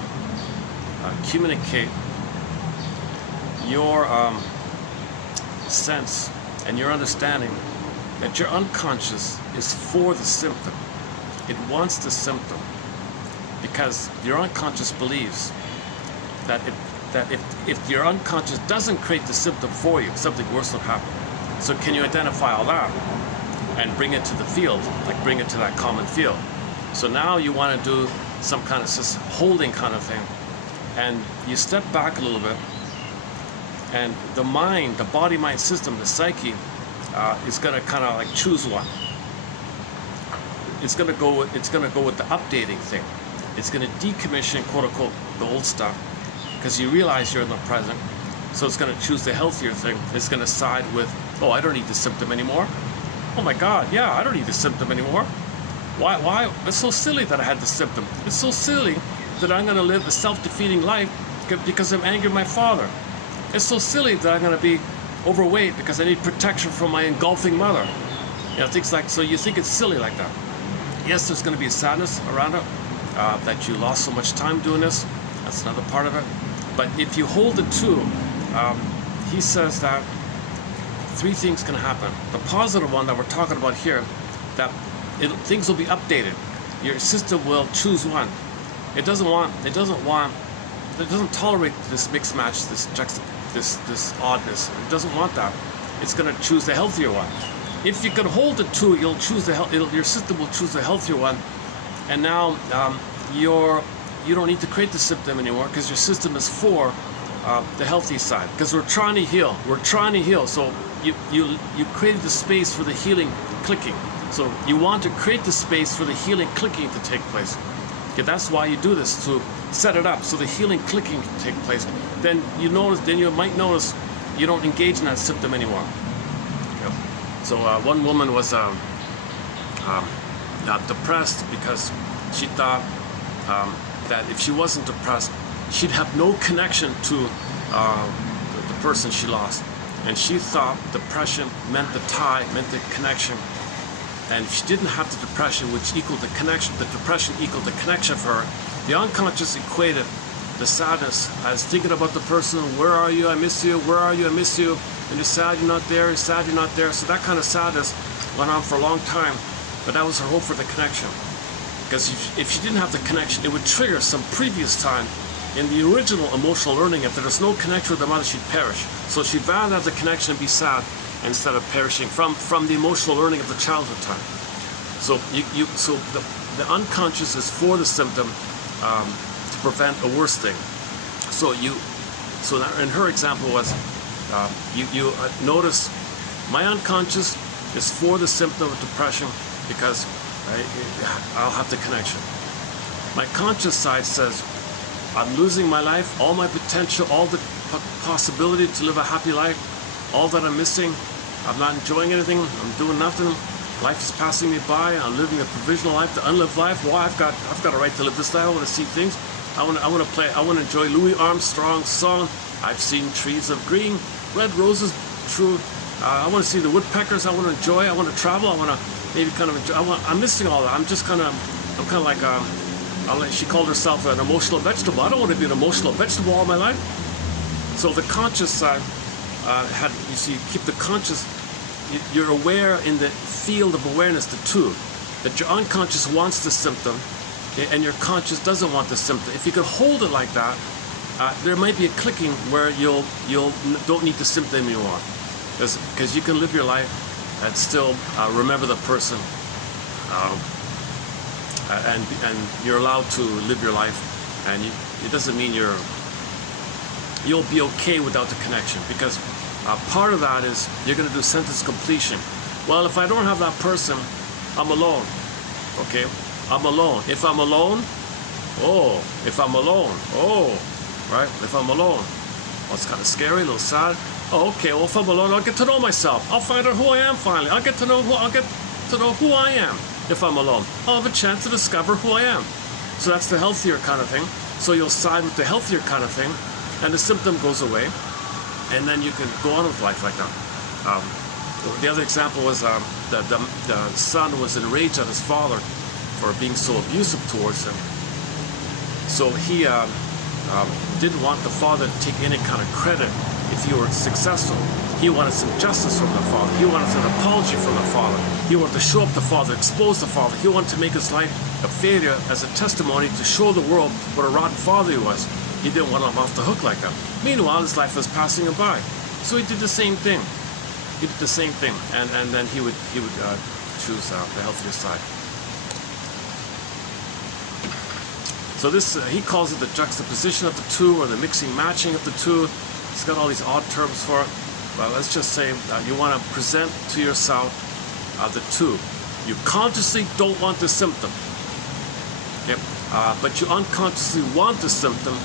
communicate your sense and your understanding that your unconscious is for the symptom. It wants the symptom because your unconscious believes that if your unconscious doesn't create the symptom for you, something worse will happen. So can you identify all that and bring it to the field, like bring it to that common field? So now you want to do some kind of holding kind of thing, and you step back a little bit, and the mind, the body-mind system, the psyche, is going to kind of like choose one. It's going to go with the updating thing. It's going to decommission, quote unquote, the old stuff, because you realize you're in the present. So it's going to choose the healthier thing. It's going to side with, oh, I don't need the symptom anymore. Oh my God, yeah, I don't need the symptom anymore. Why? It's so silly that I had the symptom. It's so silly that I'm going to live a self-defeating life because I'm angry at my father. It's so silly that I'm going to be overweight because I need protection from my engulfing mother. You know, things like, so you think it's silly like that. Yes, there's going to be a sadness around it, that you lost so much time doing this. That's another part of it. But if you hold the two, he says that three things can happen. The positive one that we're talking about here, that things will be updated. Your system will choose one. It doesn't tolerate this mixed match, this oddness. It doesn't want that. It's going to choose the healthier one. If you can hold the two, you'll choose your system will choose the healthier one, and now you don't need to create the symptom anymore because your system is for the healthy side. Because we're trying to heal. So you created the space for the healing clicking. So you want to create the space for the healing clicking to take place. Okay, that's why you do this, to set it up so the healing clicking can take place. Then you might notice you don't engage in that symptom anymore. Okay. So one woman was depressed because she thought that if she wasn't depressed, she'd have no connection to the person she lost. And she thought depression meant the tie, meant the connection. And if she didn't have the depression, which equaled the connection, the depression equaled the connection for her, the unconscious equated the sadness as thinking about the person, where are you, I miss you, where are you, I miss you, and you're sad you're not there, you're sad you're not there. So that kind of sadness went on for a long time, but that was her hope for the connection. Because if she didn't have the connection, it would trigger some previous time in the original emotional learning. If there was no connection with the mother, she'd perish. So she'd rather have the connection and be sad instead of perishing from the emotional learning of the childhood time. So the unconscious is for the symptom to prevent a worse thing. So in her example was you notice my unconscious is for the symptom of depression because I'll have the connection. My conscious side says I'm losing my life, all my potential, all the possibility to live a happy life, all that I'm missing. I'm not enjoying anything. I'm doing nothing. Life is passing me by. I'm living a provisional life, the unlived life. Well, I've got a right to live this life. I want to see things. I want to enjoy Louis Armstrong's song. I've seen trees of green, red roses. True. I want to see the woodpeckers. I want to enjoy. I want to travel. I want to maybe kind of enjoy. I'm missing all that. I'm kind of like she called herself an emotional vegetable. I don't want to be an emotional vegetable all my life. So the conscious side keep the conscious. You're aware in the field of awareness, the two, that your unconscious wants the symptom, and your conscious doesn't want the symptom. If you can hold it like that, there might be a clicking where you'll don't need the symptom anymore, because you can live your life and still remember the person, and you're allowed to live your life, and it doesn't mean you'll be okay without the connection, because part of that is you're going to do sentence completion. Well, if I don't have that person, I'm alone. Okay, I'm alone. If I'm alone, if I'm alone, right? If I'm alone, well, it's kind of scary, a little sad. Oh, okay. Well, if I'm alone, I'll get to know myself. I'll find out who I am finally. I'll get to know who I am. If I'm alone, I'll have a chance to discover who I am. So that's the healthier kind of thing. So you'll side with the healthier kind of thing, and the symptom goes away, and then you can go on with life like that. The other example was the son was enraged at his father for being so abusive towards him. So he didn't want the father to take any kind of credit if he were successful. He wanted some justice from the father. He wanted an apology from the father. He wanted to show up the father, expose the father. He wanted to make his life a failure as a testimony to show the world what a rotten father he was. He didn't want him off the hook like that. Meanwhile, his life was passing him by. So he did the same thing. He did the same thing, and then he would choose the healthier side. So this he calls it the juxtaposition of the two, or the mixing matching of the two. He's got all these odd terms for it. But let's just say you want to present to yourself the two. You consciously don't want the symptom, okay? But you unconsciously want the symptom,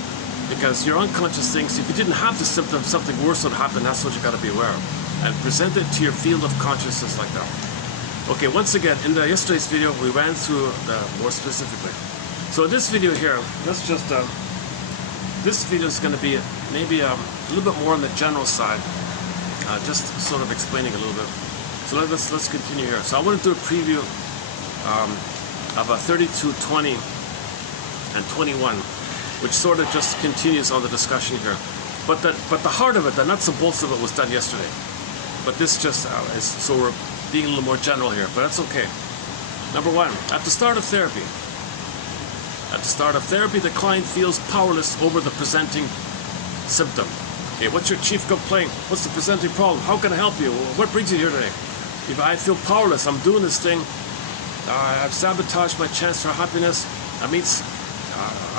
because your unconscious thinks if you didn't have the symptom, something worse would happen. That's what you got to be aware of. And present it to your field of consciousness like that. Okay, once again, in yesterday's video, we ran through more specifically. So this video here, let's just, this video is going to be maybe a little bit more on the general side, just sort of explaining a little bit. So let's continue here. So I want to do a preview of 32, 20, and 21, which sort of just continues on the discussion here. But the heart of it, the nuts and bolts of it, was done yesterday. But this just is, so we're being a little more general here, but that's okay. Number one, at the start of therapy, the client feels powerless over the presenting symptom. Okay, what's your chief complaint? What's the presenting problem? How can I help you? What brings you here today? If I feel powerless, I'm doing this thing, I've sabotaged my chance for happiness. I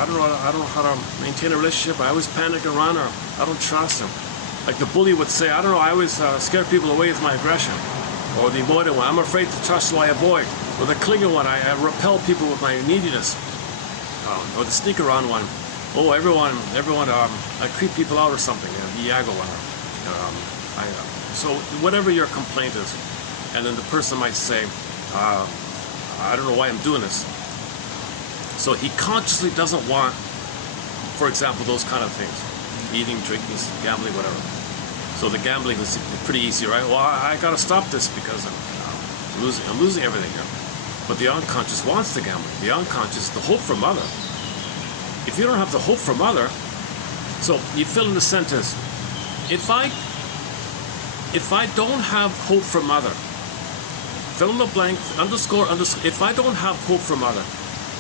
don't know how to maintain a relationship. I always panic and run, or I don't trust them. Like the bully would say, I don't know, I always scare people away with my aggression. Or the avoidant one, I'm afraid to trust, so I avoid. Or the clinging one, I repel people with my neediness. Or the sneak around one, oh, everyone, I creep people out or something. The Iago one. So whatever your complaint is, and then the person might say, I don't know why I'm doing this. So he consciously doesn't want, for example, those kind of things. Eating, drinking, gambling, whatever. So the gambling is pretty easy, right? Well, I gotta stop this because I'm losing everything here. But the unconscious wants the gambling. The unconscious, the hope from other. If you don't have the hope from other, so you fill in the sentence, if I don't have hope from other, fill in the blank, underscore, if I don't have hope from other,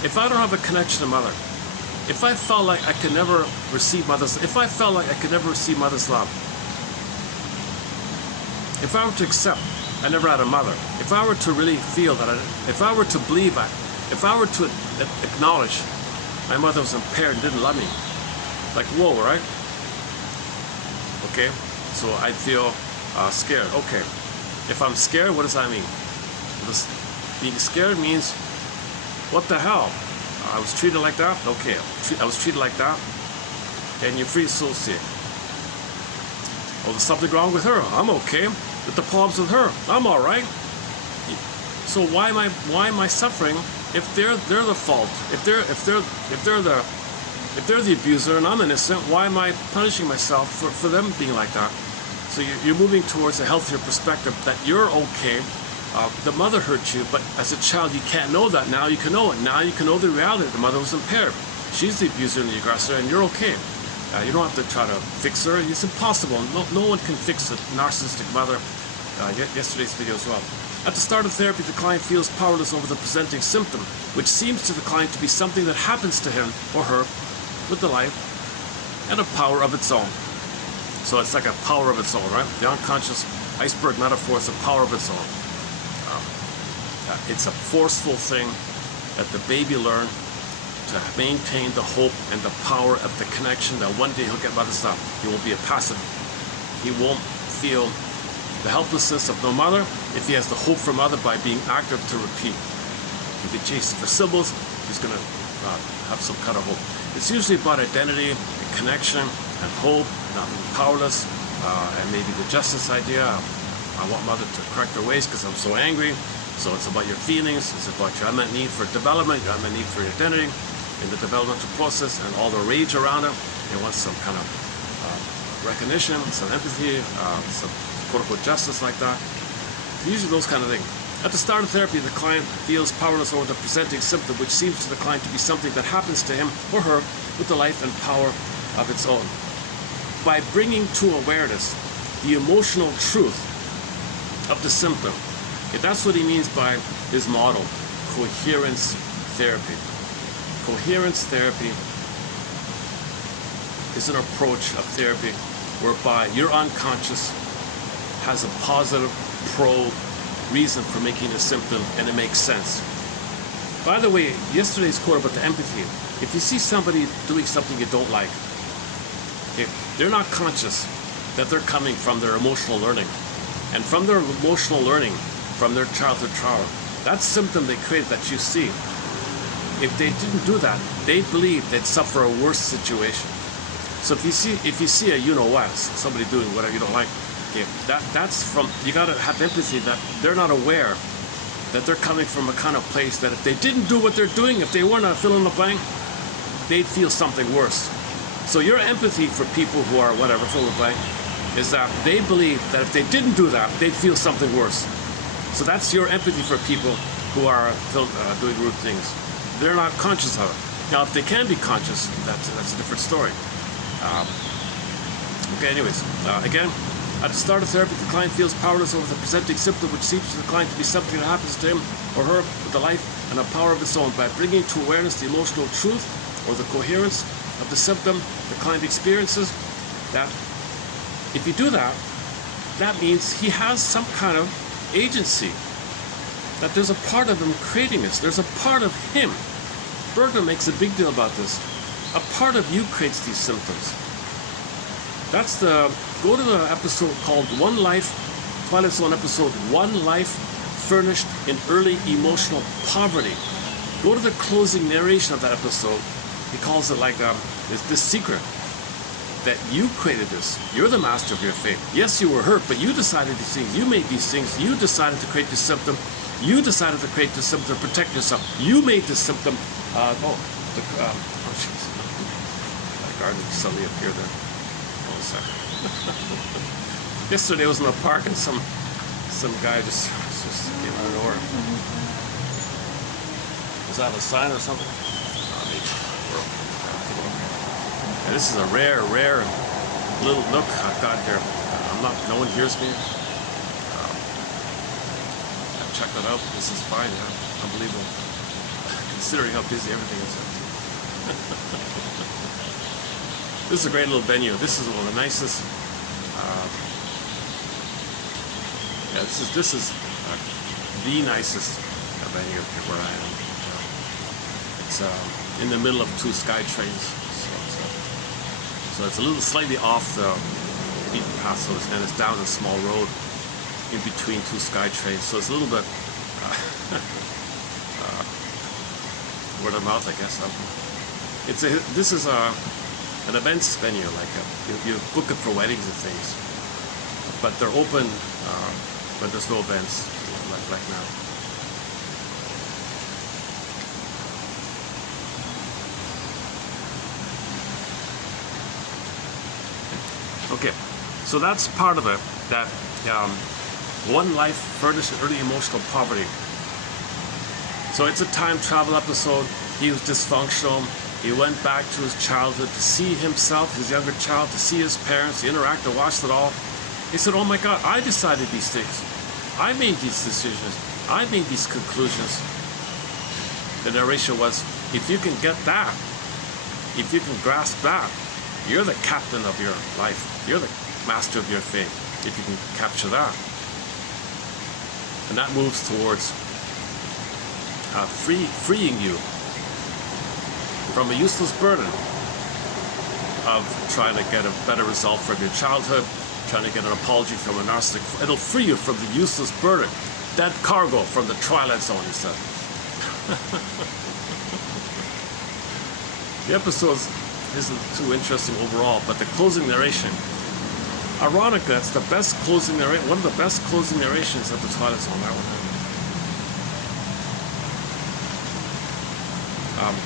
if I don't have a connection to mother, if I felt like I could never receive mother's, if I felt like I could never receive mother's love, if I were to accept I never had a mother, if I were to really feel that, if I were to believe, if I were to acknowledge my mother was impaired and didn't love me, like, whoa, right? Okay, so I'd feel scared. Okay, if I'm scared, what does that mean? Being scared means, what the hell? I was treated like that? Okay, I was treated like that, and you free associate. Oh, there's something wrong with her. I'm okay. With the problems with her, I'm all right. So why am I suffering if they're the fault? If they're the abuser and I'm innocent, why am I punishing myself for them being like that? So you're moving towards a healthier perspective that you're okay. The mother hurt you, but as a child you can't know that. Now you can know it. Now you can know the reality. The mother was impaired. She's the abuser and the aggressor, and you're okay. You don't have to try to fix her. It's impossible. No one can fix a narcissistic mother. Yesterday's video as well. At the start of therapy, the client feels powerless over the presenting symptom, which seems to the client to be something that happens to him or her with the life and a power of its own. So it's like a power of its own, right? The unconscious iceberg metaphor is a power of its own. It's a forceful thing that the baby learned to maintain the hope and the power of the connection that one day he'll get by the stuff. He won't be a passive. He won't feel the helplessness of no mother if he has the hope for mother by being active to repeat. If he chases for symbols, he's going to have some kind of hope. It's usually about identity, and connection, and hope, not being powerless, and maybe the justice idea. I want mother to correct her ways because I'm so angry. So it's about your feelings, it's about your unmet need for development, your unmet need for your identity in the developmental process, and all the rage around it. They want some kind of recognition, some empathy, some quote-unquote justice like that. Usually those kind of things. At the start of therapy, the client feels powerless over the presenting symptom, which seems to the client to be something that happens to him or her with the life and power of its own. By bringing to awareness the emotional truth of the symptom, if that's what he means by his model, coherence therapy. Coherence therapy is an approach of therapy whereby your unconscious has a positive, pro reason for making a symptom, and it makes sense. By the way, yesterday's quote about the empathy, if you see somebody doing something you don't like, they're not conscious that they're coming from their emotional learning. And from their emotional learning, from their childhood trauma, that symptom they created that you see, if they didn't do that, they believe they'd suffer a worse situation. So if you see a you-know-what, somebody doing whatever you don't like, okay, that's from, you gotta have empathy that they're not aware that they're coming from a kind of place that if they didn't do what they're doing, if they weren't a fill in the blank, they'd feel something worse. So your empathy for people who are whatever, fill in the blank, is that they believe that if they didn't do that, they'd feel something worse. So that's your empathy for people who are doing rude things. They're not conscious of it. Now, if they can be conscious, that's a different story. Okay, anyways, again, at the start of therapy, the client feels powerless over the presenting symptom, which seems to the client to be something that happens to him or her with the life and a power of its own. By bringing to awareness the emotional truth or the coherence of the symptom the client experiences, that if you do that, that means he has some kind of agency, that there's a part of him creating this. There's a part of him. Bergman makes a big deal about this. A part of you creates these symptoms. That's go to the episode called One Life, Twilight Zone episode, One Life Furnished in Early Emotional Poverty. Go to the closing narration of that episode. He calls it like this secret that you created this. You're the master of your fate. Yes, you were hurt, but you decided these things. You made these things. You decided to create this symptom. You decided to create this symptom to protect yourself. You made this symptom. Jeez. My garden suddenly appeared there. Hold a second. Yesterday I was in a park and some guy just came out of nowhere. Was that a sign or something? And this is a rare little nook I've got here. No one hears me. Check that out. This is fine. Yeah. Unbelievable. Considering how busy everything is. This is a great little venue. This is one of the nicest Yeah, this is the nicest event here where I am. It's in the middle of two sky trains, so it's a little slightly off the beaten path, and it's down a small road in between two sky trains, so it's a little bit word of mouth, I guess. This is an events venue, like you book it for weddings and things, but they're open when there's no events, like now. Okay, so that's part of it, that one life furnished early emotional poverty. So it's a time travel episode. He was dysfunctional. He went back to his childhood to see himself, his younger child, to see his parents, to interact, to watch it all. He said, oh my God, I decided these things. I made these decisions. I made these conclusions. The narration was, if you can get that, if you can grasp that, you're the captain of your life. You're the master of your fate, if you can capture that. And that moves towards freeing you from a useless burden of trying to get a better result from your childhood, trying to get an apology from a narcissistic. It'll free you from the useless burden. Dead cargo from the Twilight Zone, he said. The episode isn't too interesting overall, but the closing narration, ironically, that's the best closing narration, one of the best closing narrations of the Twilight Zone, that one.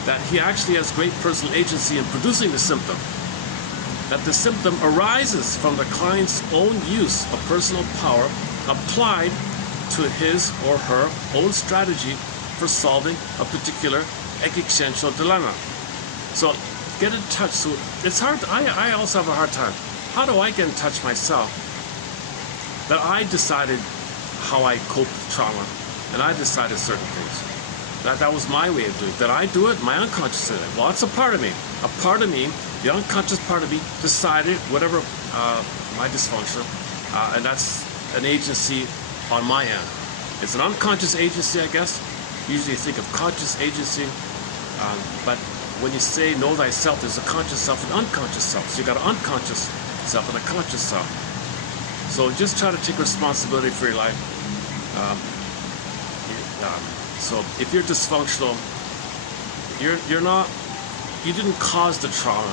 That he actually has great personal agency in producing the symptom. That the symptom arises from the client's own use of personal power applied to his or her own strategy for solving a particular existential dilemma. So get in touch. So it's hard. I also have a hard time. How do I get in touch myself? That I decided how I cope with trauma, and I decided certain things. That was my way of doing it. Did I do it? My unconscious did it. Well, it's a part of me. A part of me, the unconscious part of me, decided whatever my dysfunction, and that's an agency on my end. It's an unconscious agency, I guess. Usually you think of conscious agency, but when you say know thyself, there's a conscious self and unconscious self. So you got an unconscious self and a conscious self. So just try to take responsibility for your life. So if you're dysfunctional, you didn't cause the trauma,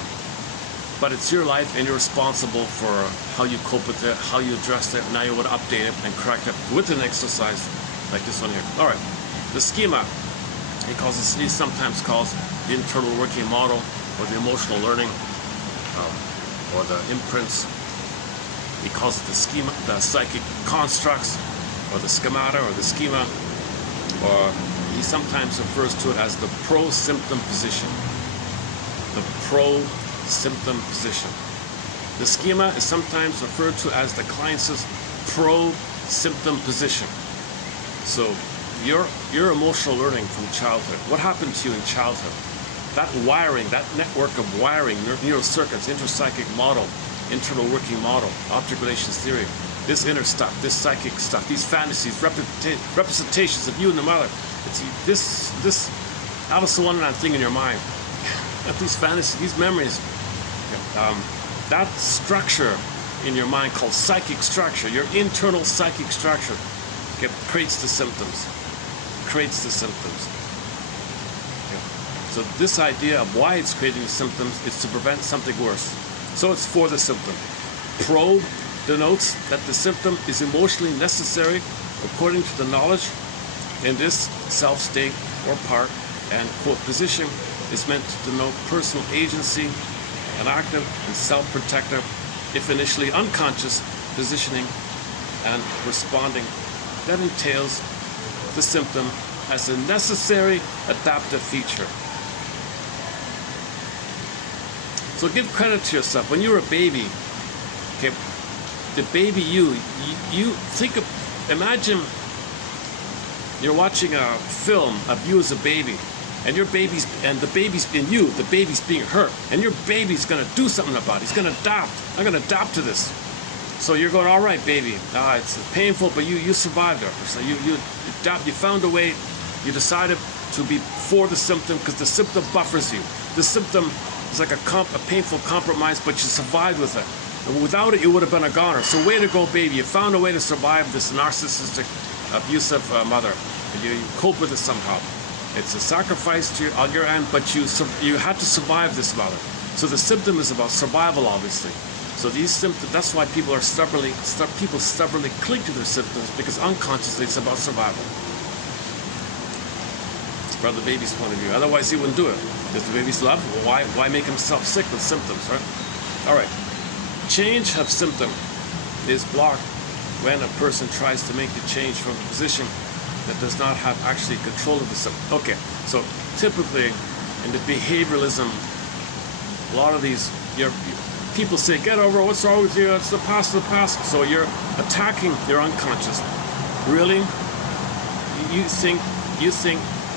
but it's your life and you're responsible for how you cope with it, how you address it. Now you want to update it and correct it with an exercise like this one here. All right, the schema, he sometimes calls the internal working model, or the emotional learning, or the imprints. He calls it the schema, the psychic constructs, or the schemata, or the schema. Or he sometimes refers to it as the pro-symptom position. The pro-symptom position. The schema is sometimes referred to as the client's pro-symptom position. So your emotional learning from childhood, what happened to you in childhood? That wiring, that network of wiring, neural circuits, interpsychic model, internal working model, object relations theory, this inner stuff, this psychic stuff, these fantasies, representations of you and the mother. It's this Alice in Wonderland thing in your mind. These fantasies, these memories. That structure in your mind called psychic structure, your internal psychic structure, creates the symptoms. Creates the symptoms. So this idea of why it's creating the symptoms is to prevent something worse. So it's for the symptom. Pro denotes that the symptom is emotionally necessary according to the knowledge in this self-state or part, and quote, position is meant to denote personal agency, an active and self-protective, if initially unconscious, positioning and responding. That entails the symptom as a necessary adaptive feature. So give credit to yourself. When you were a baby, okay, the baby you think of, imagine you're watching a film of you as a baby, and the baby's in you, the baby's being hurt, and your baby's gonna do something about it. He's gonna adapt. I'm gonna adapt to this. So you're going, all right, baby, it's painful, but you survived it. So you found a way, you decided to be for the symptom because the symptom buffers you. The symptom is like a painful compromise, but you survived with it. And without it, you would have been a goner. So way to go, baby. You found a way to survive this narcissistic, abusive mother. And you cope with it somehow. It's a sacrifice on your end, but you had to survive this mother. So the symptom is about survival, obviously. So these symptoms, that's why people stubbornly cling to their symptoms, because unconsciously it's about survival. From the baby's point of view. Otherwise he wouldn't do it. If the baby's loved, well, why make himself sick with symptoms, right? All right. Change of symptom is blocked when a person tries to make the change from a position that does not have actually control of the symptom. Okay, so typically in the behavioralism, a lot of these, people say, get over it, what's wrong with you? It's the past, the past. So you're attacking your unconscious. Really? You think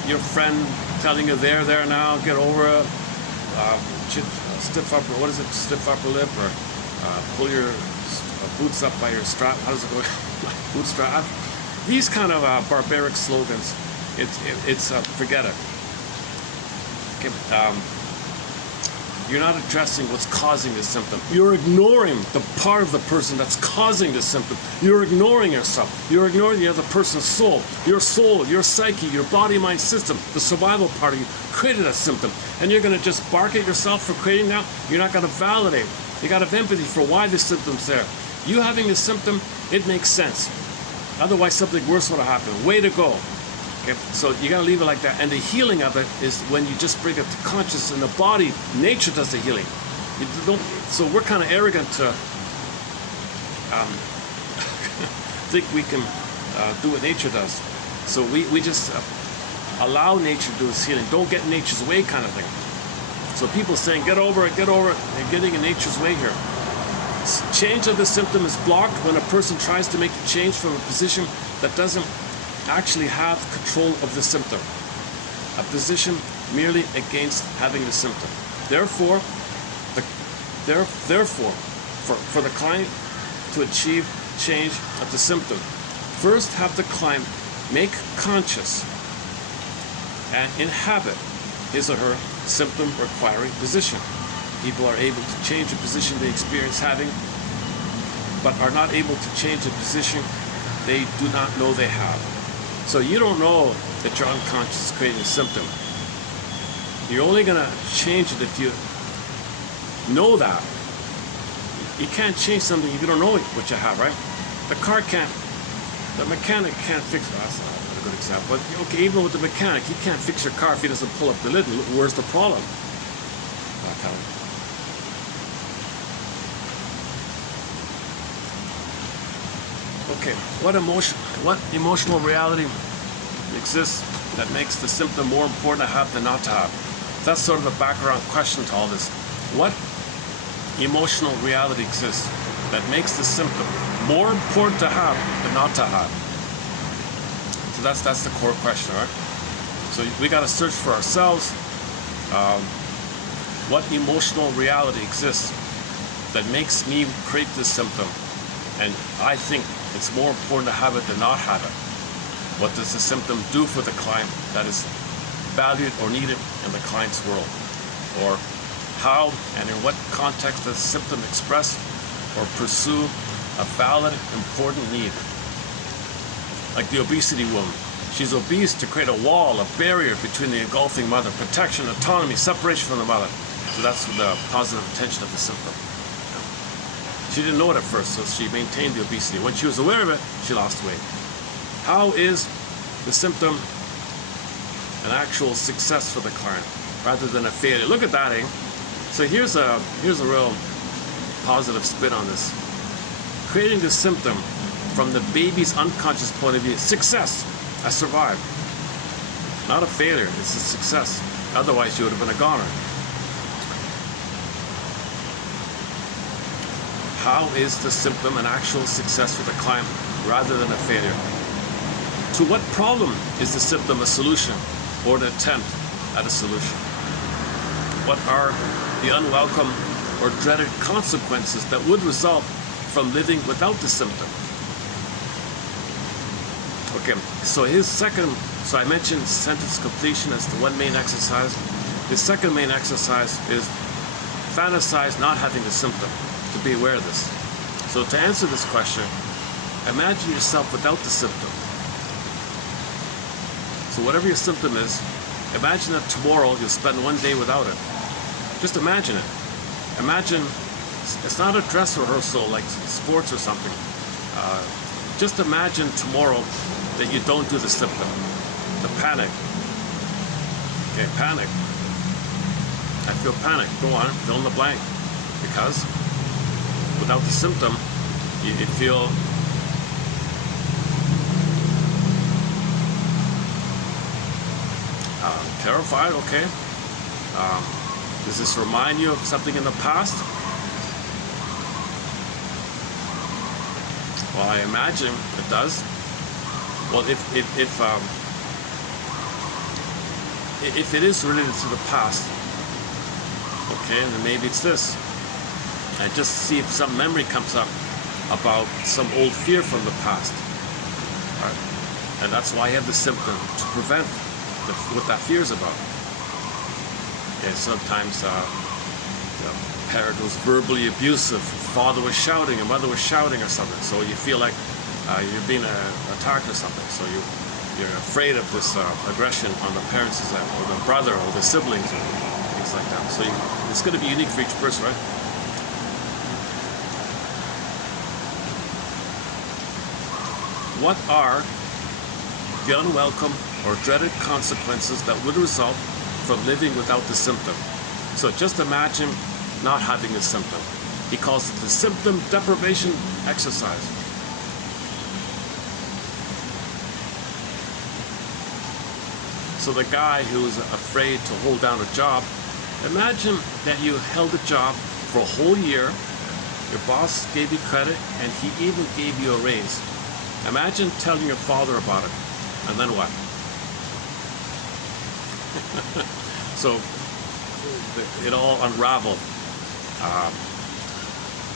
your friend telling you there now, get over it, stiff upper lip, or pull your boots up by your strap. How does it go? Bootstrap. These kind of barbaric slogans, it's forget it. Okay, you're not addressing what's causing the symptom. You're ignoring the part of the person that's causing the symptom. You're ignoring yourself. You're ignoring the other person's soul, your psyche, your body, mind system, the survival part of you created a symptom. And you're going to just bark at yourself for creating that? You're not going to validate. You got to have empathy for why the symptom's there. You having the symptom, it makes sense. Otherwise, something worse would have happened. Way to go. Okay, so you gotta leave it like that, and the healing of it is when you just bring it to conscious, and the body, nature does the healing. You don't. So we're kind of arrogant to think we can do what nature does. So we just allow nature to do its healing. Don't get in nature's way, kind of thing. So people saying get over it, they're getting in nature's way here. Change of the symptom is blocked when a person tries to make the change from a position that doesn't actually have control of the symptom, a position merely against having the symptom. Therefore, for the client to achieve change of the symptom, first have the client make conscious and inhabit his or her symptom-requiring position. People are able to change a position they experience having, but are not able to change a position they do not know they have. So you don't know that your unconscious is creating a symptom. You're only going to change it if you know that. You can't change something if you don't know what you have, right? The mechanic can't fix it. That's not a good example. But okay, even with the mechanic, he can't fix your car if he doesn't pull up the lid. Where's the problem? Okay, what emotional reality exists that makes the symptom more important to have than not to have? That's sort of a background question to all this. What emotional reality exists that makes the symptom more important to have than not to have? So that's the core question, right? So we got to search for ourselves. What emotional reality exists that makes me create this symptom? And I think it's more important to have it than not have it. What does the symptom do for the client that is valued or needed in the client's world? Or how and in what context does the symptom express or pursue a valid, important need? Like the obesity woman. She's obese to create a wall, a barrier between the engulfing mother, protection, autonomy, separation from the mother. So that's the positive intention of the symptom. She didn't know it at first, so she maintained the obesity. When she was aware of it, she lost weight. How is the symptom an actual success for the client rather than a failure? Look at that, eh? So here's a real positive spin on this. Creating the symptom from the baby's unconscious point of view, success. I survived. Not a failure, it's a success. Otherwise, you would have been a goner. How is the symptom an actual success for the client rather than a failure? To what problem is the symptom a solution or an attempt at a solution? What are the unwelcome or dreaded consequences that would result from living without the symptom. Okay, so his second, so I mentioned sentence completion as the one main exercise. The second main exercise is fantasize not having the symptom, to be aware of this. So to answer this question, imagine yourself without the symptom. So whatever your symptom is, imagine that tomorrow you'll spend one day without it. Just imagine it. Imagine, it's not a dress rehearsal like sports or something. Just imagine tomorrow that you don't do the symptom, the panic. Okay, panic. I feel panic. Go on, fill in the blank. Because without the symptom, you feel terrified. Okay. Does this remind you of something in the past? Well, I imagine it does. Well, if it is related to the past, okay, then maybe it's this. I just see if some memory comes up about some old fear from the past. All right. And that's why I have the symptom, to prevent what that fear is about. Okay, sometimes the parent was verbally abusive, father was shouting, and mother was shouting or something, so you feel like you're being attacked or something, so you're afraid of this aggression on the parents' side, or the brother, or the siblings, or things like that. So it's going to be unique for each person, right? What are the unwelcome or dreaded consequences that would result from living without the symptom? So just imagine not having the symptom. He calls it the symptom deprivation exercise. So the guy who's afraid to hold down a job, imagine that you held a job for a whole year, your boss gave you credit, and he even gave you a raise. Imagine telling your father about it, and then what? So it all unraveled.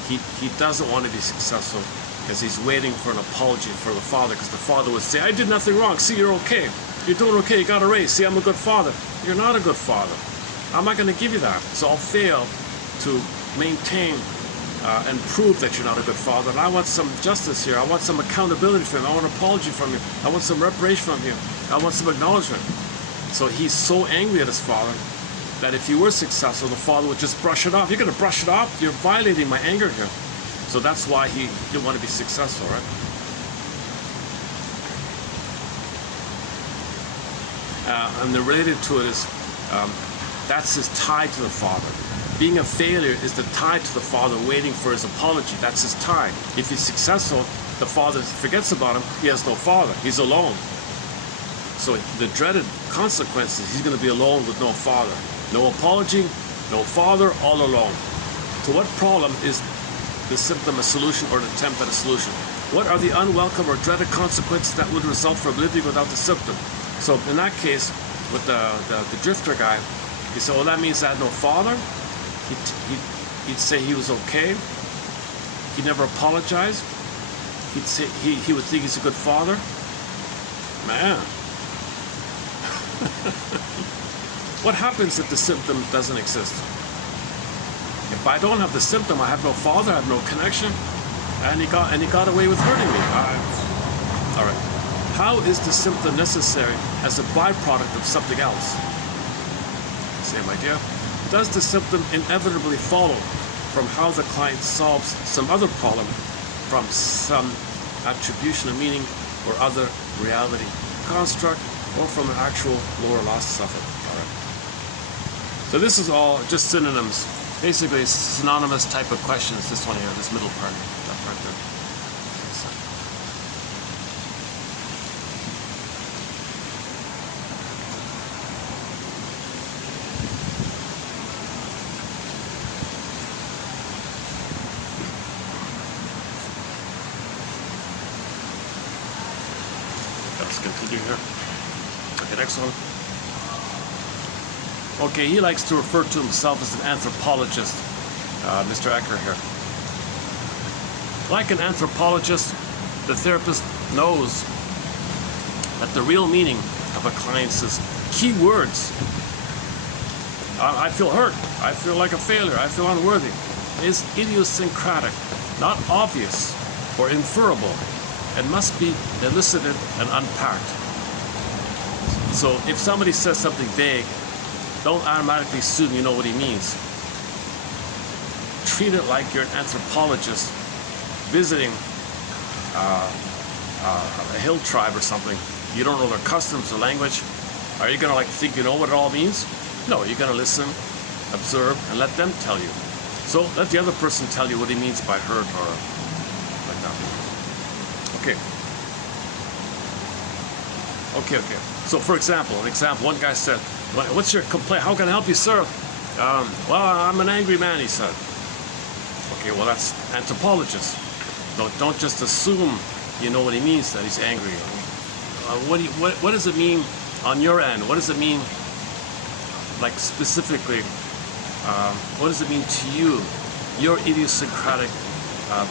He doesn't want to be successful because he's waiting for an apology from the father, because the father would say, I did nothing wrong, see, you're okay. You're doing okay, you got a raise, see, I'm a good father. You're not a good father. I'm not going to give you that. So I'll fail to maintain and prove that you're not a good father. And I want some justice here. I want some accountability from you. I want an apology from you. I want some reparation from you. I want some acknowledgement. So he's so angry at his father that if he were successful, the father would just brush it off. You're going to brush it off? You're violating my anger here. So that's why he didn't want to be successful, right? And the related to it is, that's his tie to the father. Being a failure is the tie to the father, waiting for his apology. That's his tie. If he's successful, the father forgets about him. He has no father. He's alone. So the dreaded consequences, he's going to be alone with no father. No apology, no father, all alone. So what problem is the symptom a solution, or an attempt at a solution? What are the unwelcome or dreaded consequences that would result from living without the symptom? So in that case, with the drifter guy, he said, well, that means I had no father. He'd say he was okay. He never apologized. He'd say he would think he's a good father. Man. What happens if the symptom doesn't exist? If I don't have the symptom, I have no father, I have no connection, and he got away with hurting me. All right. How is the symptom necessary as a byproduct of something else? Same idea. Does the symptom inevitably follow from how the client solves some other problem, from some attribution of meaning or other reality construct, or from an actual lower loss suffered? All right. So this is all just synonyms. Basically, it's synonymous type of questions. This one here, this middle part, that part there. Let's continue here. Okay, next one. Okay, he likes to refer to himself as an anthropologist, Mr. Ecker here. Like an anthropologist, the therapist knows that the real meaning of a client's key words, I feel hurt, I feel like a failure, I feel unworthy, is idiosyncratic, not obvious or inferable, and must be elicited and unpacked. So if somebody says something vague, don't automatically assume you know what he means. Treat it like you're an anthropologist visiting a hill tribe or something. You don't know their customs or language. Are you gonna think you know what it all means? No, you're gonna listen, observe, and let them tell you. So let the other person tell you what he means by hurt or like that. Okay. So for example, one guy said, what's your complaint? How can I help you, sir? Well, I'm an angry man, he said. Okay, well, that's anthropologist. Don't just assume you know what he means, that he's angry. What does it mean on your end? What does it mean, like specifically, what does it mean to you, your idiosyncratic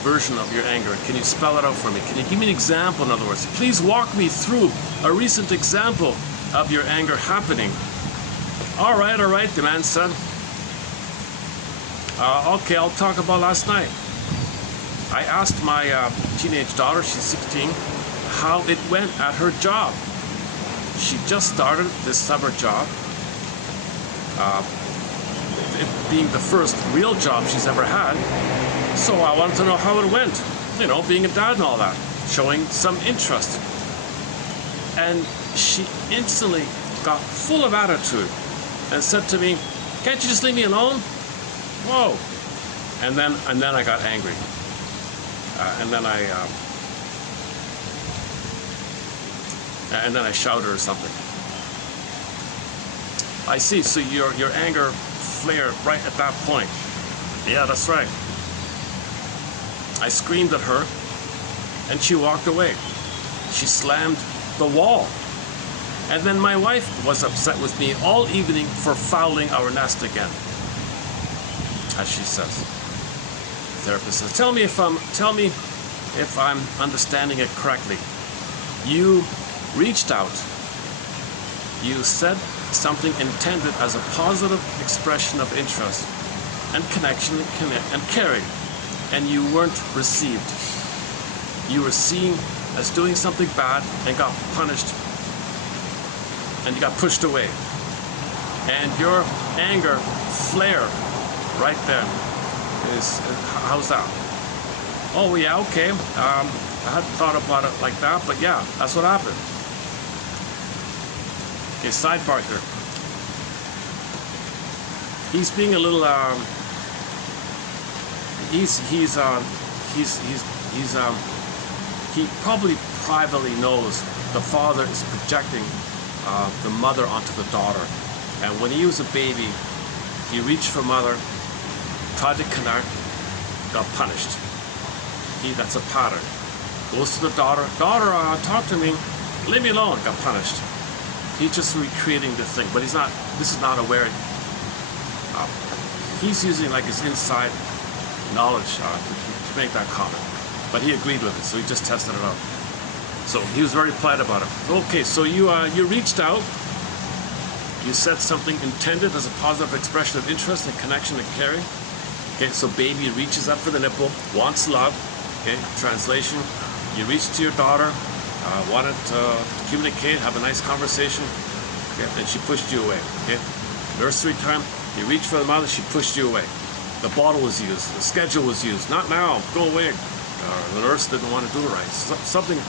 version of your anger? Can you spell it out for me? Can you give me an example, in other words? Please walk me through a recent example of your anger happening. All right, the man said. Okay, I'll talk about last night. I asked my teenage daughter, she's 16, how it went at her job. She just started this summer job, it being the first real job she's ever had. So I wanted to know how it went, you know, being a dad and all that, showing some interest. And she instantly got full of attitude and said to me, can't you just leave me alone? Whoa. And then I got angry. And then I shouted or something. I see, so your anger flared right at that point. Yeah, that's right. I screamed at her, and she walked away. She slammed the wall. And then my wife was upset with me all evening for fouling our nest again, as she says. The therapist says, tell me if I'm understanding it correctly. You reached out. You said something intended as a positive expression of interest and connection and caring, and you weren't received. You were seen as doing something bad and got punished, and you got pushed away. And your anger flared right there. How's that? Oh yeah, okay. I hadn't thought about it like that, but yeah, that's what happened. Okay, sidebar here. He's being a little he probably privately knows the father is projecting the mother onto the daughter. And when he was a baby, he reached for mother, tried to connect, got punished. That's a pattern. Goes to the daughter, talk to me, leave me alone, got punished. He's just recreating the thing, but this is not aware. He's using like his inside knowledge to make that comment. But he agreed with it, so he just tested it out. So he was very polite about it. Okay, so you reached out. You said something intended as a positive expression of interest and connection and caring. Okay, so baby reaches up for the nipple, wants love. Okay, translation, you reached to your daughter, wanted to communicate, have a nice conversation, okay, and she pushed you away. Okay, nursery time, you reached for the mother, she pushed you away. The bottle was used, the schedule was used, not now, go away. The nurse didn't want to do it right. Something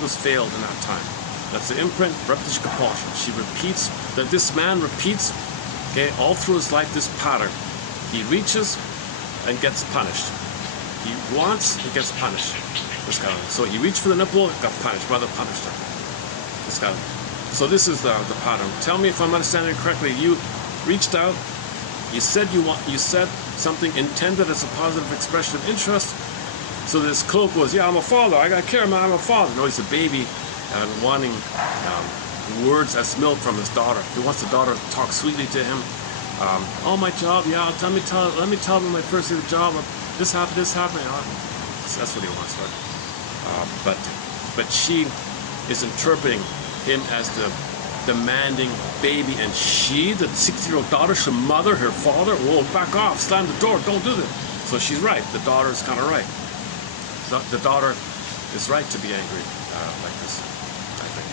was failed in that time. That's the imprint, repetition, compulsion. She repeats, that this man repeats, okay, all through his life, this pattern. He reaches and gets punished. He wants, he gets punished. This guy. So he reached for the nipple, got punished. Mother punished her. This guy. So this is the pattern. Tell me if I'm understanding it correctly. You reached out. You said you said something intended as a positive expression of interest. So this cloak was, yeah, I'm a father. I got care, man. I'm a father. No, he's a baby and wanting words as milk from his daughter. He wants the daughter to talk sweetly to him. Oh, my job, yeah. Let me tell me my first day of the job. This happened. That's what he wants, right? But she is interpreting him as the demanding baby, and she, the 60-year-old daughter, should mother her father. Whoa, back off, slam the door, don't do this. So she's right. The daughter is kind of right. The daughter is right to be angry like this, I think.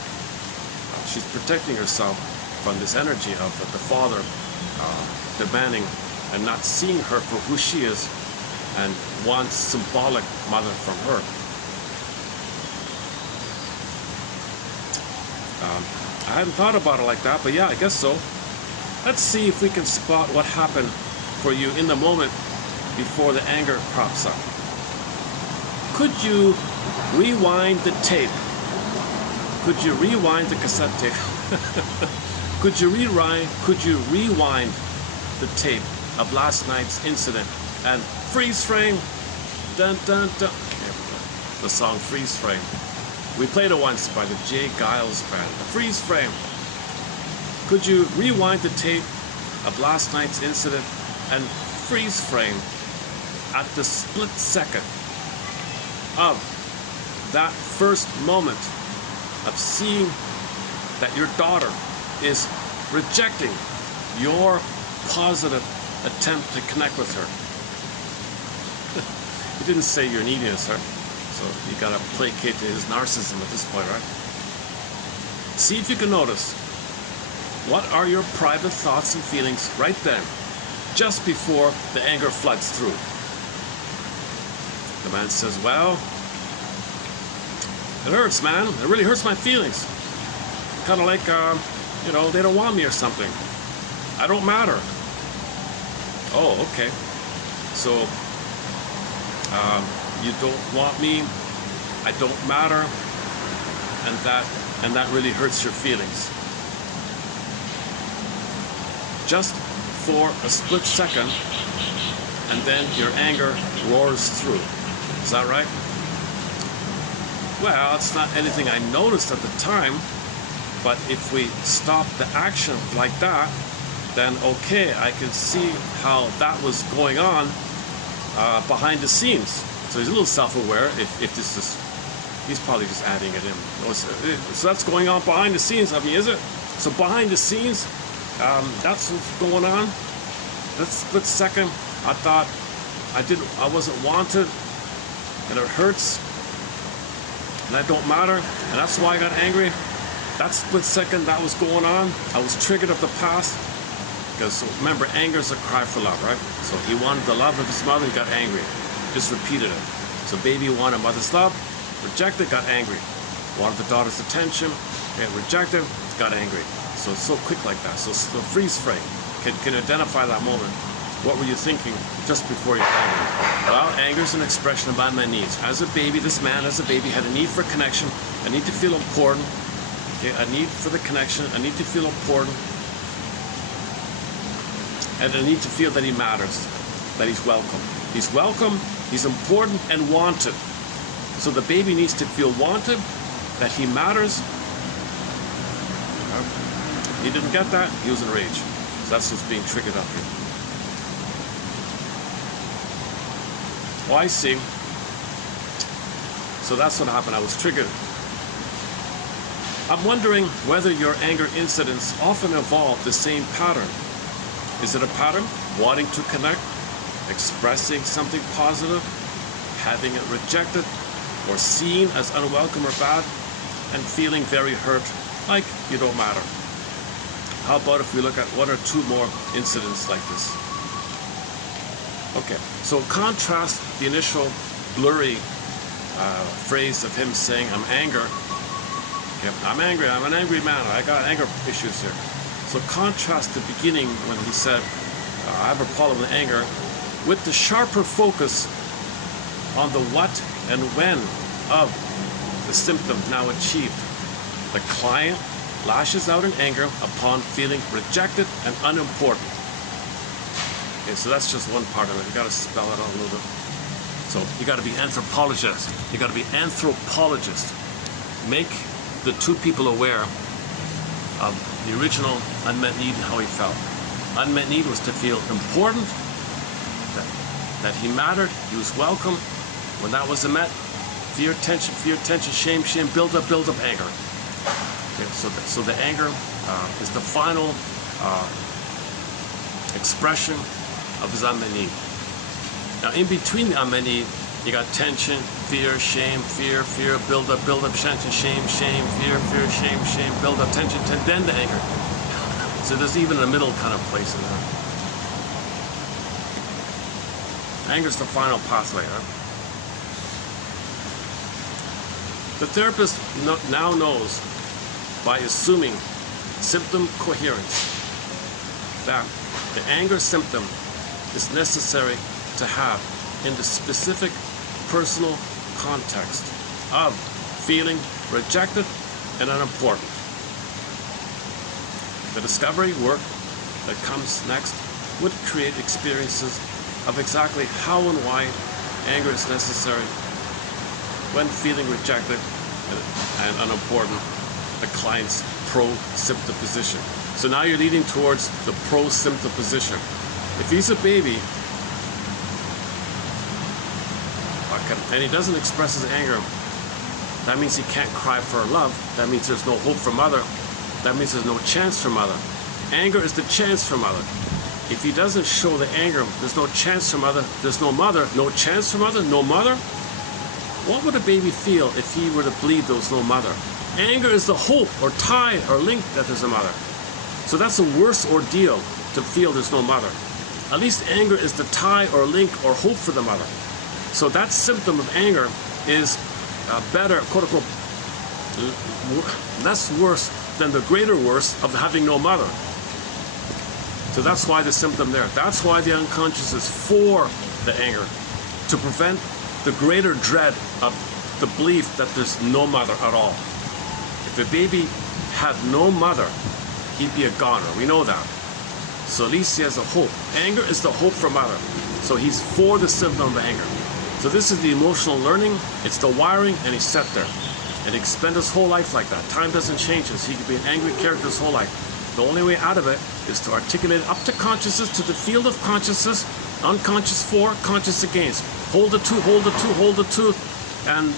She's protecting herself from this energy of the father demanding and not seeing her for who she is, and wants symbolic mother from her. I hadn't thought about it like that, but yeah, I guess so. Let's see if we can spot what happened for you in the moment before the anger crops up. Could you rewind the tape? Could you rewind the cassette tape? Could you rewind the tape of last night's incident and freeze frame? Dun dun dun. The song Freeze Frame. We played it once by the J. Giles Band. Freeze frame. Could you rewind the tape of last night's incident and freeze frame at the split second of that first moment of seeing that your daughter is rejecting your positive attempt to connect with her? He didn't say you're neediness, right? So you gotta placate to his narcissism at this point, right? See if you can notice what are your private thoughts and feelings right then, just before the anger floods through. The man says, well, it hurts, man. It really hurts my feelings. Kind of like, you know, they don't want me or something. I don't matter. Oh, okay. So, you don't want me, I don't matter, and that really hurts your feelings. Just for a split second, and then your anger roars through. Is that right? Well, it's not anything I noticed at the time, but if we stop the action like that, then okay, I can see how that was going on behind the scenes. So he's a little self-aware. If this is, he's probably just adding it in. So that's going on behind the scenes. I mean, is it? So behind the scenes, that's what's going on. That split second, I thought I wasn't wanted, and it hurts, and I don't matter, and that's why I got angry. That split second, that was going on. I was triggered of the past. Because remember, anger is a cry for love, right? So he wanted the love of his mother, he got angry. Just repeated it. So baby wanted mother's love, rejected, got angry. Wanted the daughter's attention, and rejected, got angry. So it's so quick like that. So freeze frame. Can identify that moment. What were you thinking just before you got angry? Well, anger is an expression of my needs. As a baby, this man as a baby had a need for connection, a need to feel important, okay? A need for the connection, a need to feel important, and a need to feel that he matters, that he's welcome. He's welcome, he's important, and wanted. So the baby needs to feel wanted, that he matters. He didn't get that, he was in rage. So that's what's being triggered up here. Oh, I see. So that's what happened, I was triggered. I'm wondering whether your anger incidents often involve the same pattern. Is it a pattern? Wanting to connect, expressing something positive, having it rejected, or seen as unwelcome or bad, and feeling very hurt, like you don't matter. How about if we look at one or two more incidents like this? Okay, so contrast the initial blurry phrase of him saying, I'm angry. Okay, I'm angry, I'm an angry man, I got anger issues here. So contrast the beginning when he said, I have a problem with anger, with the sharper focus on the what and when of the symptom now achieved. The client lashes out in anger upon feeling rejected and unimportant. Okay, so that's just one part of it. You got to spell it out a little bit. So you got to be anthropologist. You got to be anthropologist. Make the two people aware of the original unmet need and how he felt. Unmet need was to feel important, that he mattered, he was welcome, When that wasn't met, fear, tension, shame, build up anger. Okay, so the anger is the final expression of his unmet need. Now, in between the unmet need, you got tension, fear, shame, build up, tension, shame, fear, shame, build up, tension, then the anger. So there's even a middle kind of place in there. Anger's the final pathway, huh? The therapist now knows, by assuming symptom coherence, that the anger symptom is necessary to have in the specific personal context of feeling rejected and unimportant. The discovery work that comes next would create experiences of exactly how and why anger is necessary when feeling rejected and unimportant, the client's pro-symptom position. So now you're leading towards the pro-symptom position. If he's a baby, and he doesn't express his anger, that means he can't cry for love. That means there's no hope for mother. That means there's no chance for mother. Anger is the chance for mother. If he doesn't show the anger, there's no chance for mother, there's no mother, no chance for mother, no mother. What would a baby feel if he were to believe there was no mother? Anger is the hope or tie or link that there's a mother. So that's a worse ordeal to feel there's no mother. At least anger is the tie or link or hope for the mother. So that symptom of anger is better, quote unquote, less worse than the greater worse of having no mother. So that's why the symptom there. That's why the unconscious is for the anger, to prevent the greater dread of the belief that there's no mother at all. If the baby had no mother, he'd be a goner. We know that. So at least he has a hope. Anger is the hope for mother. So he's for the symptom of anger. So this is the emotional learning, it's the wiring, and he's set there. And he can spend his whole life like that. Time doesn't change us. He can be an angry character his whole life. The only way out of it is to articulate it up to consciousness, to the field of consciousness, unconscious for, conscious against. Hold the two, hold the two, hold the two. And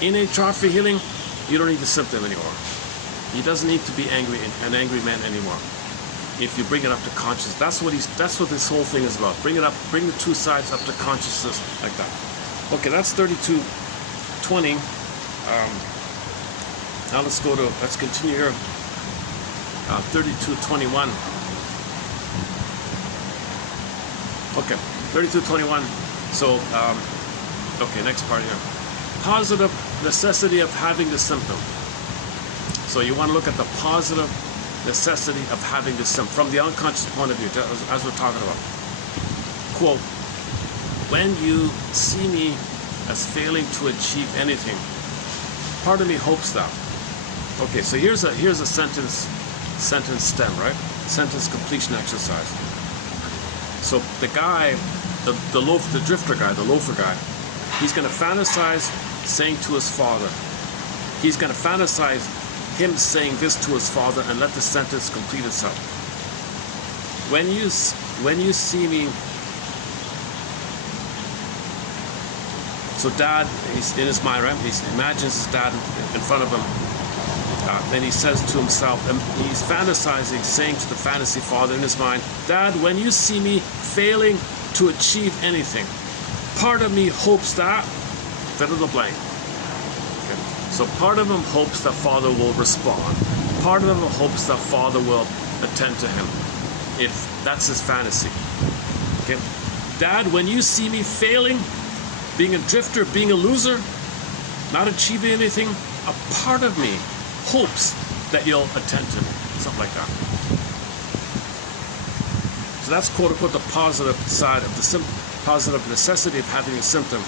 in HR for healing, you don't need the symptom anymore. He doesn't need to be angry, an angry man anymore. If you bring it up to consciousness, that's what this whole thing is about. Bring it up, bring the two sides up to consciousness like that. Okay, that's 3220. Now let's continue here. 3221. Okay, 3221. So, okay, next part here. Positive necessity of having the symptom. So you want to look at the positive necessity of having the symptom from the unconscious point of view, as we're talking about. Quote, when you see me as failing to achieve anything, part of me hopes that. Okay, so here's a sentence stem, right? Sentence completion exercise. So the guy, the drifter guy, the loafer guy, he's going to fantasize saying to his father. He's going to fantasize him saying this to his father and let the sentence complete itself. When you see me. So dad, he's in his mind, right? He imagines his dad in front of him. And he says to himself, and he's fantasizing, saying to the fantasy father in his mind, Dad, when you see me failing to achieve anything, part of me hopes that, fill in the blank. Okay. So part of him hopes that father will respond. Part of him hopes that father will attend to him, if that's his fantasy. Okay. Dad, when you see me failing, being a drifter, being a loser, not achieving anything, a part of me hopes that you'll attend to me. Something like that. So that's quote unquote the positive side of the positive necessity of having a symptom.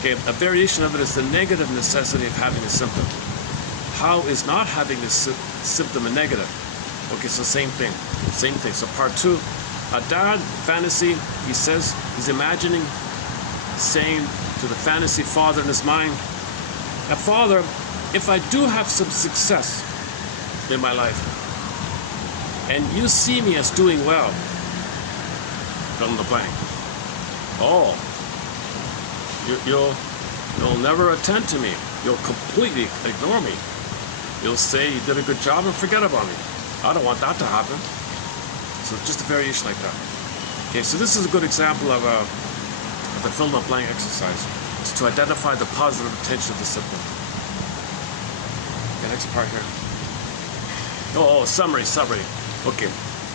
Okay, a variation of it is the negative necessity of having a symptom. How is not having this symptom a negative? Okay, so same thing. So part two, a dad fantasy, he says, he's imagining, saying to the fantasy father in his mind, that father, if I do have some success in my life, and you see me as doing well, fill in the blank. Oh, You'll never attend to me. You'll completely ignore me. You'll say you did a good job and forget about me. I don't want that to happen. So just a variation like that. Okay, so this is a good example of the fill in the blank exercise. It's to identify the positive intention of the symptom. Okay, next part here. Oh, summary. Okay.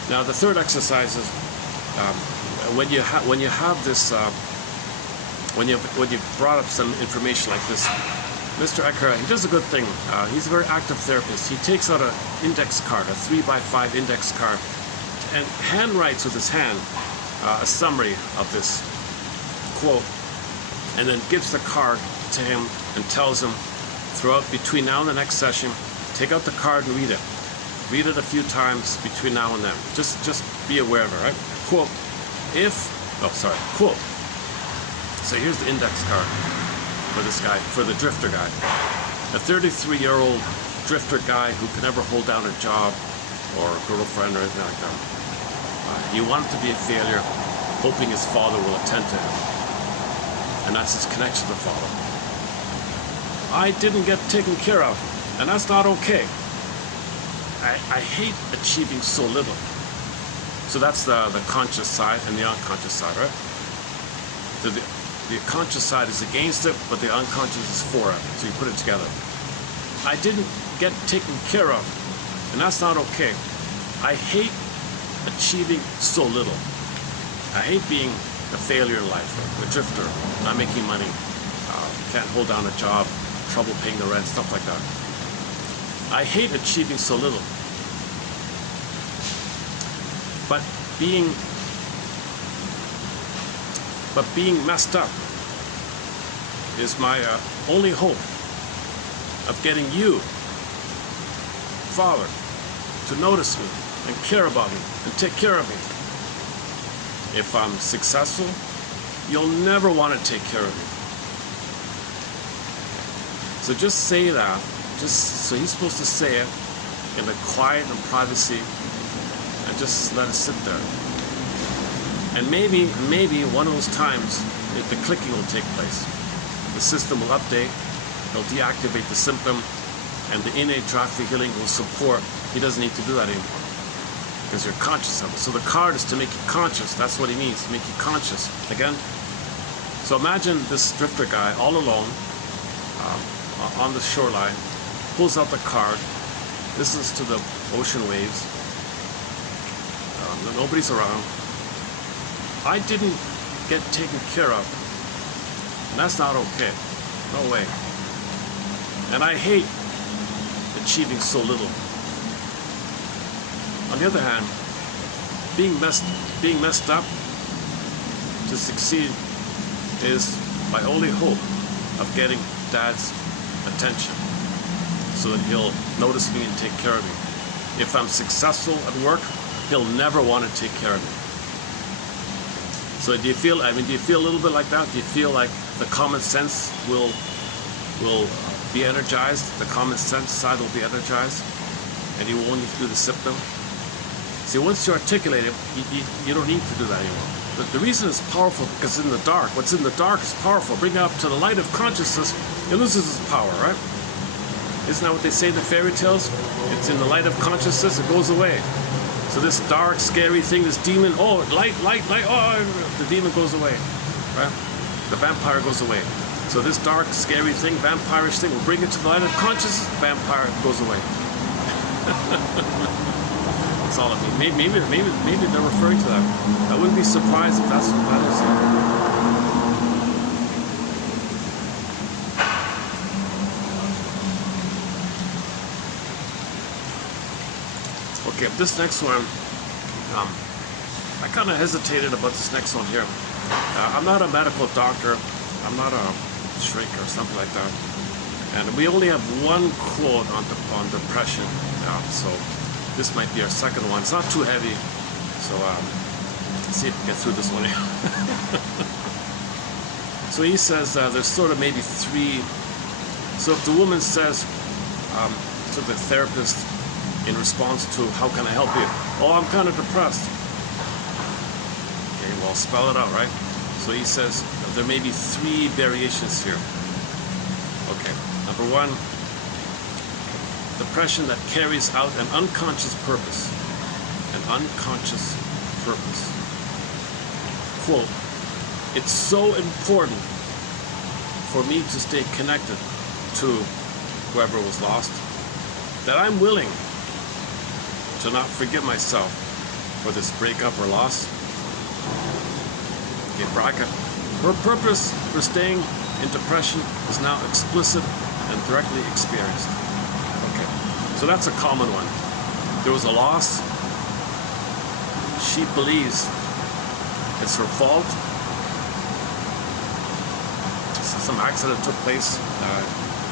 Now the third exercise is when you have this when you brought up some information like this. Mr. Ecker, he does a good thing. He's a very active therapist. He takes out an index card, a 3x5 index card, and handwrites with his hand a summary of this quote, and then gives the card to him and tells him throughout between now and the next session, take out the card and read it. Read it a few times between now and then. Just be aware of it, right? Quote, quote. So here's the index card for this guy, for the drifter guy. A 33-year-old drifter guy who can never hold down a job or a girlfriend or anything like that. He wanted to be a failure, hoping his father will attend to him. And that's his connection to the father. I didn't get taken care of, and that's not okay. I hate achieving so little. So that's the conscious side and the unconscious side, right? So the conscious side is against it, but the unconscious is for it. So you put it together. I didn't get taken care of, and that's not okay. I hate achieving so little. I hate being a failure in life, a drifter, not making money, can't hold down a job, trouble paying the rent, stuff like that. I hate achieving so little. But being messed up is my only hope of getting you, Father, to notice me and care about me and take care of me. If I'm successful, you'll never want to take care of me. So just say that. So he's supposed to say it in the quiet and privacy, and just let it sit there. And maybe one of those times the clicking will take place. The system will update, it'll deactivate the symptom, and the innate drive for healing will support. He doesn't need to do that anymore because you're conscious of it. So the card is to make you conscious. That's what he needs, to make you conscious. Again, so imagine this drifter guy all alone on the shoreline, pulls out the card, listens to the ocean waves. Nobody's around. I didn't get taken care of, and that's not okay. No way. And I hate achieving so little. On the other hand, being messed up to succeed is my only hope of getting Dad's attention, so that he'll notice me and take care of me. If I'm successful at work, he'll never want to take care of me. So do you feel a little bit like that? Do you feel like the common sense will be energized? The common sense side will be energized, and you won't need to do the symptom. See, once you articulate it, you don't need to do that anymore. But the reason it's powerful because it's in the dark. What's in the dark is powerful. Bring it up to the light of consciousness, it loses its power, right? Isn't that what they say in the fairy tales? It's in the light of consciousness, it goes away. So this dark, scary thing, this demon, oh, light, oh, the demon goes away, right? The vampire goes away. So this dark, scary thing, vampirish thing, will bring it to the light of consciousness, vampire goes away. That's all I mean. Maybe they're referring to that. I wouldn't be surprised if that's what that is. Okay, this next one, I kind of hesitated about this next one here. I'm not a medical doctor. I'm not a shrink or something like that. And we only have one quote on depression. So this might be our second one. It's not too heavy. So let's see if we get through this one here. So he says there's sort of maybe three. So if the woman says to the therapist, in response to, how can I help you? Oh, I'm kind of depressed. Okay, well, spell it out, right? So he says there may be three variations here. Number one, depression that carries out an unconscious purpose. An unconscious purpose. Quote, "It's so important for me to stay connected to whoever was lost that I'm willing to not forgive myself for this breakup or loss." Okay, bracket. Her purpose for staying in depression is now explicit and directly experienced. Okay, so that's a common one. There was a loss. She believes it's her fault. Some accident took place,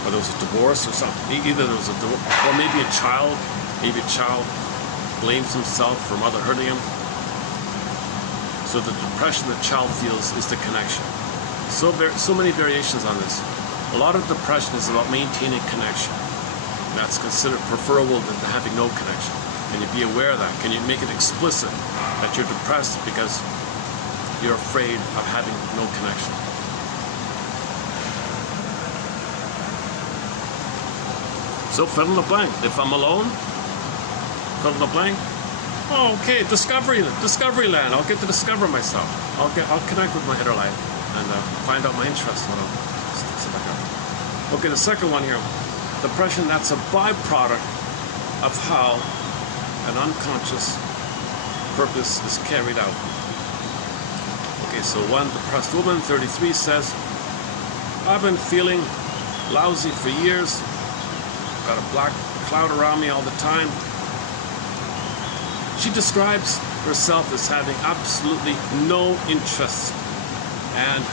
or there was a divorce or something. Either there was a divorce, or maybe a child blames himself for mother hurting him. So the depression the child feels is the connection. So many variations on this. A lot of depression is about maintaining connection. That's considered preferable than having no connection. Can you be aware of that? Can you make it explicit that you're depressed because you're afraid of having no connection? So fill in the blank. If I'm alone, fill in the blank. Oh, okay, discovery land. I'll get to discover myself. I'll connect with my inner light and find out my interests. Okay, the second one here, depression that's a byproduct of how an unconscious purpose is carried out. Okay, so one depressed woman, 33, says, "I've been feeling lousy for years. Got a black cloud around me all the time." She describes herself as having absolutely no interests and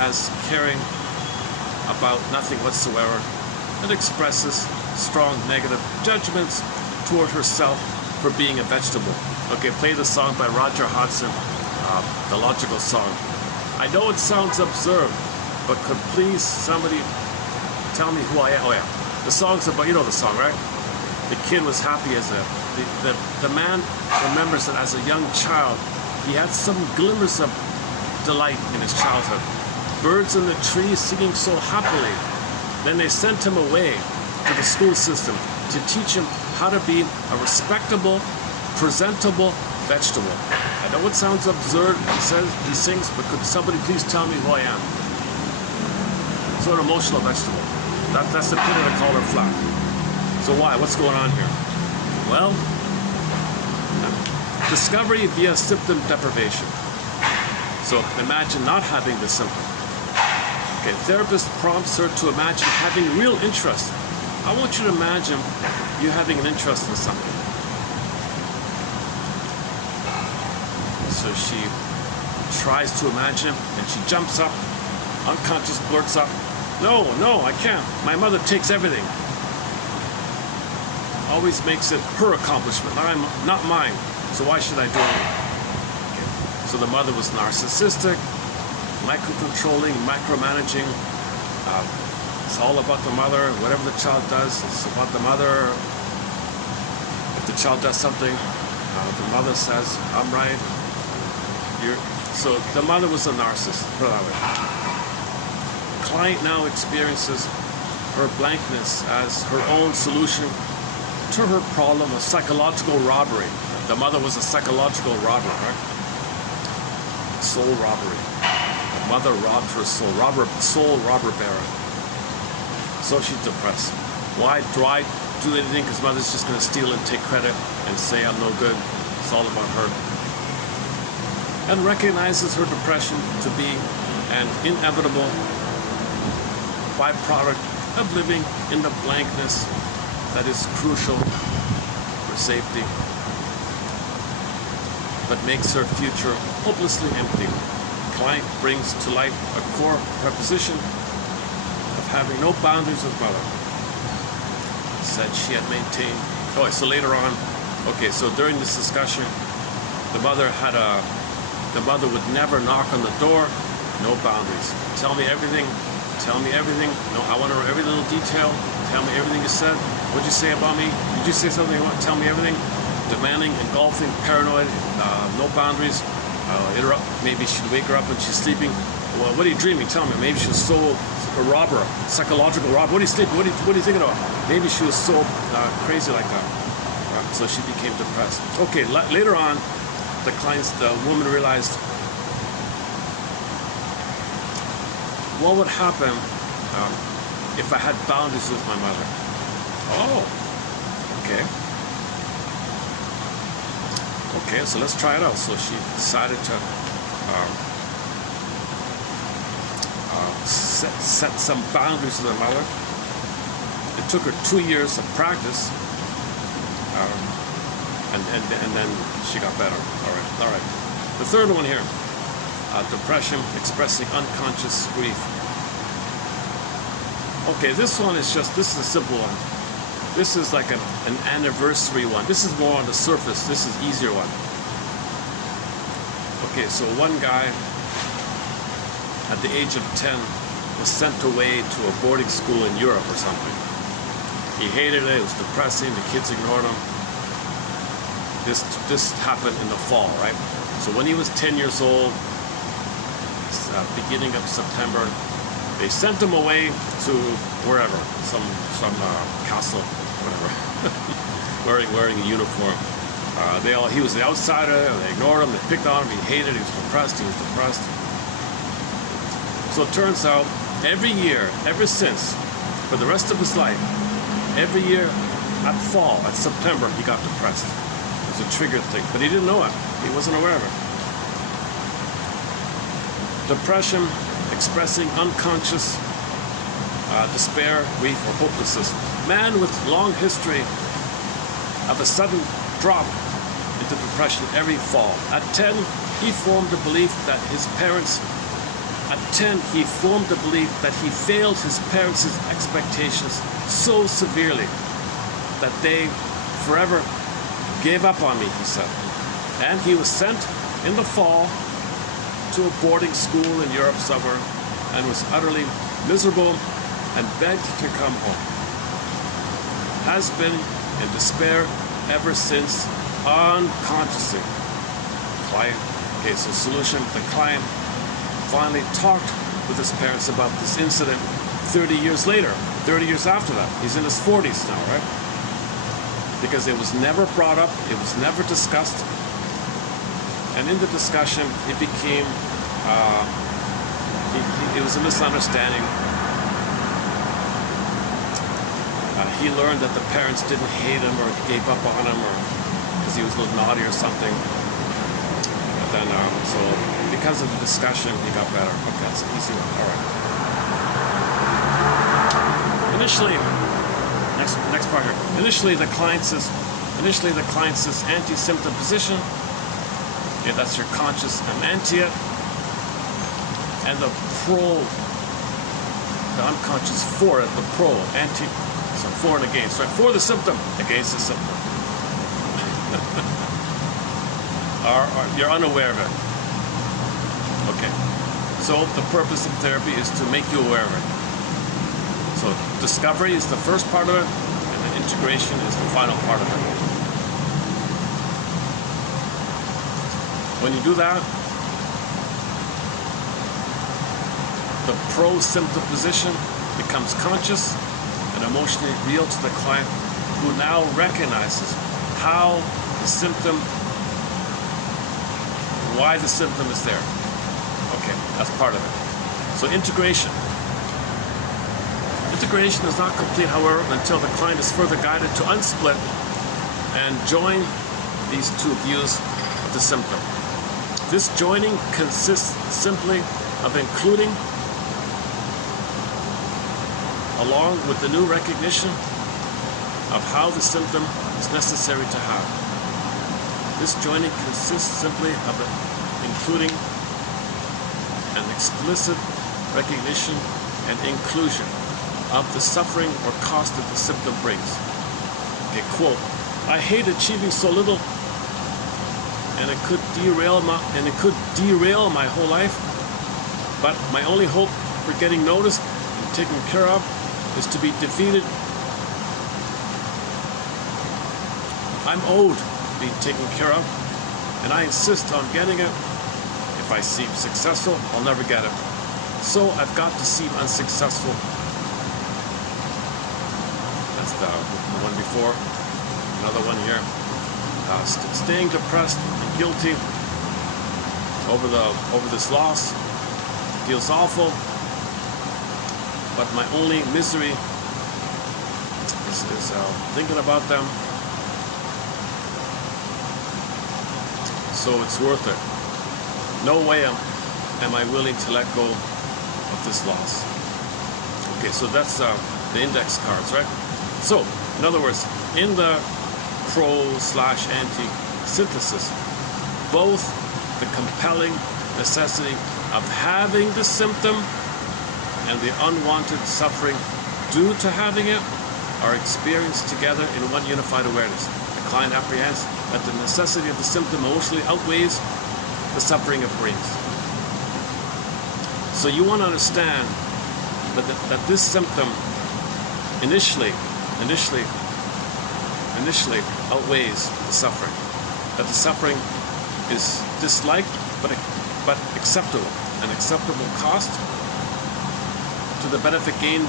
as caring about nothing whatsoever, and expresses strong negative judgments toward herself for being a vegetable. Okay, play the song by Roger Hodgson, the Logical song. I know it sounds absurd, but could please somebody tell me who I am? Oh yeah, the song's about, you know the song, right? The kid was happy as the man remembers that as a young child, he had some glimmers of delight in his childhood. Birds in the trees singing so happily. Then they sent him away to the school system to teach him how to be a respectable, presentable vegetable. I know it sounds absurd, he sings, but could somebody please tell me who I am? So an emotional vegetable. That's the pit of the collar flat. So why? What's going on here? Well, discovery via symptom deprivation. So imagine not having the symptom. Okay, therapist prompts her to imagine having real interest. I want you to imagine you having an interest in something. So she tries to imagine, and she jumps up, unconscious blurts up, no, I can't. My mother takes everything. Always makes it her accomplishment, not mine. So why should I do it? Okay. So the mother was narcissistic, micro-controlling, micromanaging. It's all about the mother. Whatever the child does, it's about the mother. If the child does something, the mother says, I'm right. So the mother was a narcissist, put it that way. Client now experiences her blankness as her own solution to her problem of psychological robbery. The mother was a psychological robber, right? Soul robbery. The mother robbed her soul robber baron. So she's depressed. Why do anything? Because mother's just going to steal and take credit and say I'm no good. It's all about her. And recognizes her depression to be an inevitable byproduct of living in the blankness that is crucial for safety, but makes her future hopelessly empty. Client brings to light a core preposition of having no boundaries with mother. Said she had maintained. Oh, so later on, okay, so during this discussion, the mother would never knock on the door. No boundaries. Tell me everything. No, I want to know every little detail. Tell me everything you said. What'd you say about me? Did you say something you want to tell me everything? Demanding, engulfing, paranoid, no boundaries. Interrupt. Maybe she'd wake her up when she's sleeping. Well, what are you dreaming? Tell me. Maybe she's so a robber, psychological robber. What are you sleeping? What are you thinking about? Maybe she was so crazy like that. So she became depressed. Okay, later on, the woman realized what would happen if I had boundaries with my mother. Oh, okay. Okay, so let's try it out. So she decided to set some boundaries with her mother. It took her 2 years of practice, and then she got better. All right. The third one here, depression, expressing unconscious grief. Okay, this is a simple one. This is like an anniversary one. This is more on the surface. This is easier one. Okay, so one guy at the age of 10 was sent away to a boarding school in Europe or something. He hated it. It was depressing. The kids ignored him. This happened in the fall, right? So when he was 10 years old, beginning of September, they sent him away to wherever, some castle, whatever, wearing a uniform. He was the outsider. They ignored him. They picked on him. He hated it. He was depressed. So it turns out, every year, ever since, for the rest of his life, every year at fall, at September, he got depressed. It was a triggered thing, but he didn't know it. He wasn't aware of it. Depression, expressing unconscious despair, grief, or hopelessness. Man with long history of a sudden drop into depression every fall. At 10, he formed the belief that his parents. At 10, he formed the belief that he failed his parents' expectations so severely that they forever gave up on me, he said. And he was sent in the fall to a boarding school in Europe somewhere and was utterly miserable and begged to come home. Has been in despair ever since, unconsciously. Client, okay, so solution, the client finally talked with his parents about this incident 30 years later, 30 years after that. He's in his 40s now, right? Because it was never brought up, it was never discussed. And in the discussion, it became, it was a misunderstanding. He learned that the parents didn't hate him or gave up on him or because he was a little naughty or something. But then, so because of the discussion, he got better. Okay, that's an easy one. All right. Initially, next part here. Initially, the client says anti-symptom position. Yeah, that's your conscious. I'm anti it. And the unconscious for it, the pro, anti, so for and against. Right? For the symptom, against the symptom. You're unaware of it. Okay. So the purpose of therapy is to make you aware of it. So discovery is the first part of it, and then integration is the final part of it. When you do that, the pro-symptom position becomes conscious and emotionally real to the client, who now recognizes how the symptom, why the symptom is there. Okay, that's part of it. So integration. Integration is not complete, however, until the client is further guided to unsplit and join these two views of the symptom. This joining consists simply of including, along with the new recognition of how the symptom is necessary to have. This joining consists simply of including an explicit recognition and inclusion of the suffering or cost that the symptom brings. Okay, quote, I hate achieving so little, and it could derail my whole life, but my only hope for getting noticed and taken care of is to be defeated. I'm owed being taken care of, and I insist on getting it. If I seem successful, I'll never get it. So I've got to seem unsuccessful. That's the one before. Another one here. Staying depressed and guilty over this loss. Feels awful. But my only misery is thinking about them. So it's worth it. No way am I willing to let go of this loss. Okay, so that's the index cards, right? So, in other words, in the pro/anti synthesis, both the compelling necessity of having the symptom and the unwanted suffering due to having it are experienced together in one unified awareness. The client apprehends that the necessity of the symptom emotionally outweighs the suffering it brings. So you want to understand that this symptom initially outweighs the suffering. That the suffering is disliked but acceptable, an acceptable cost to the benefit gained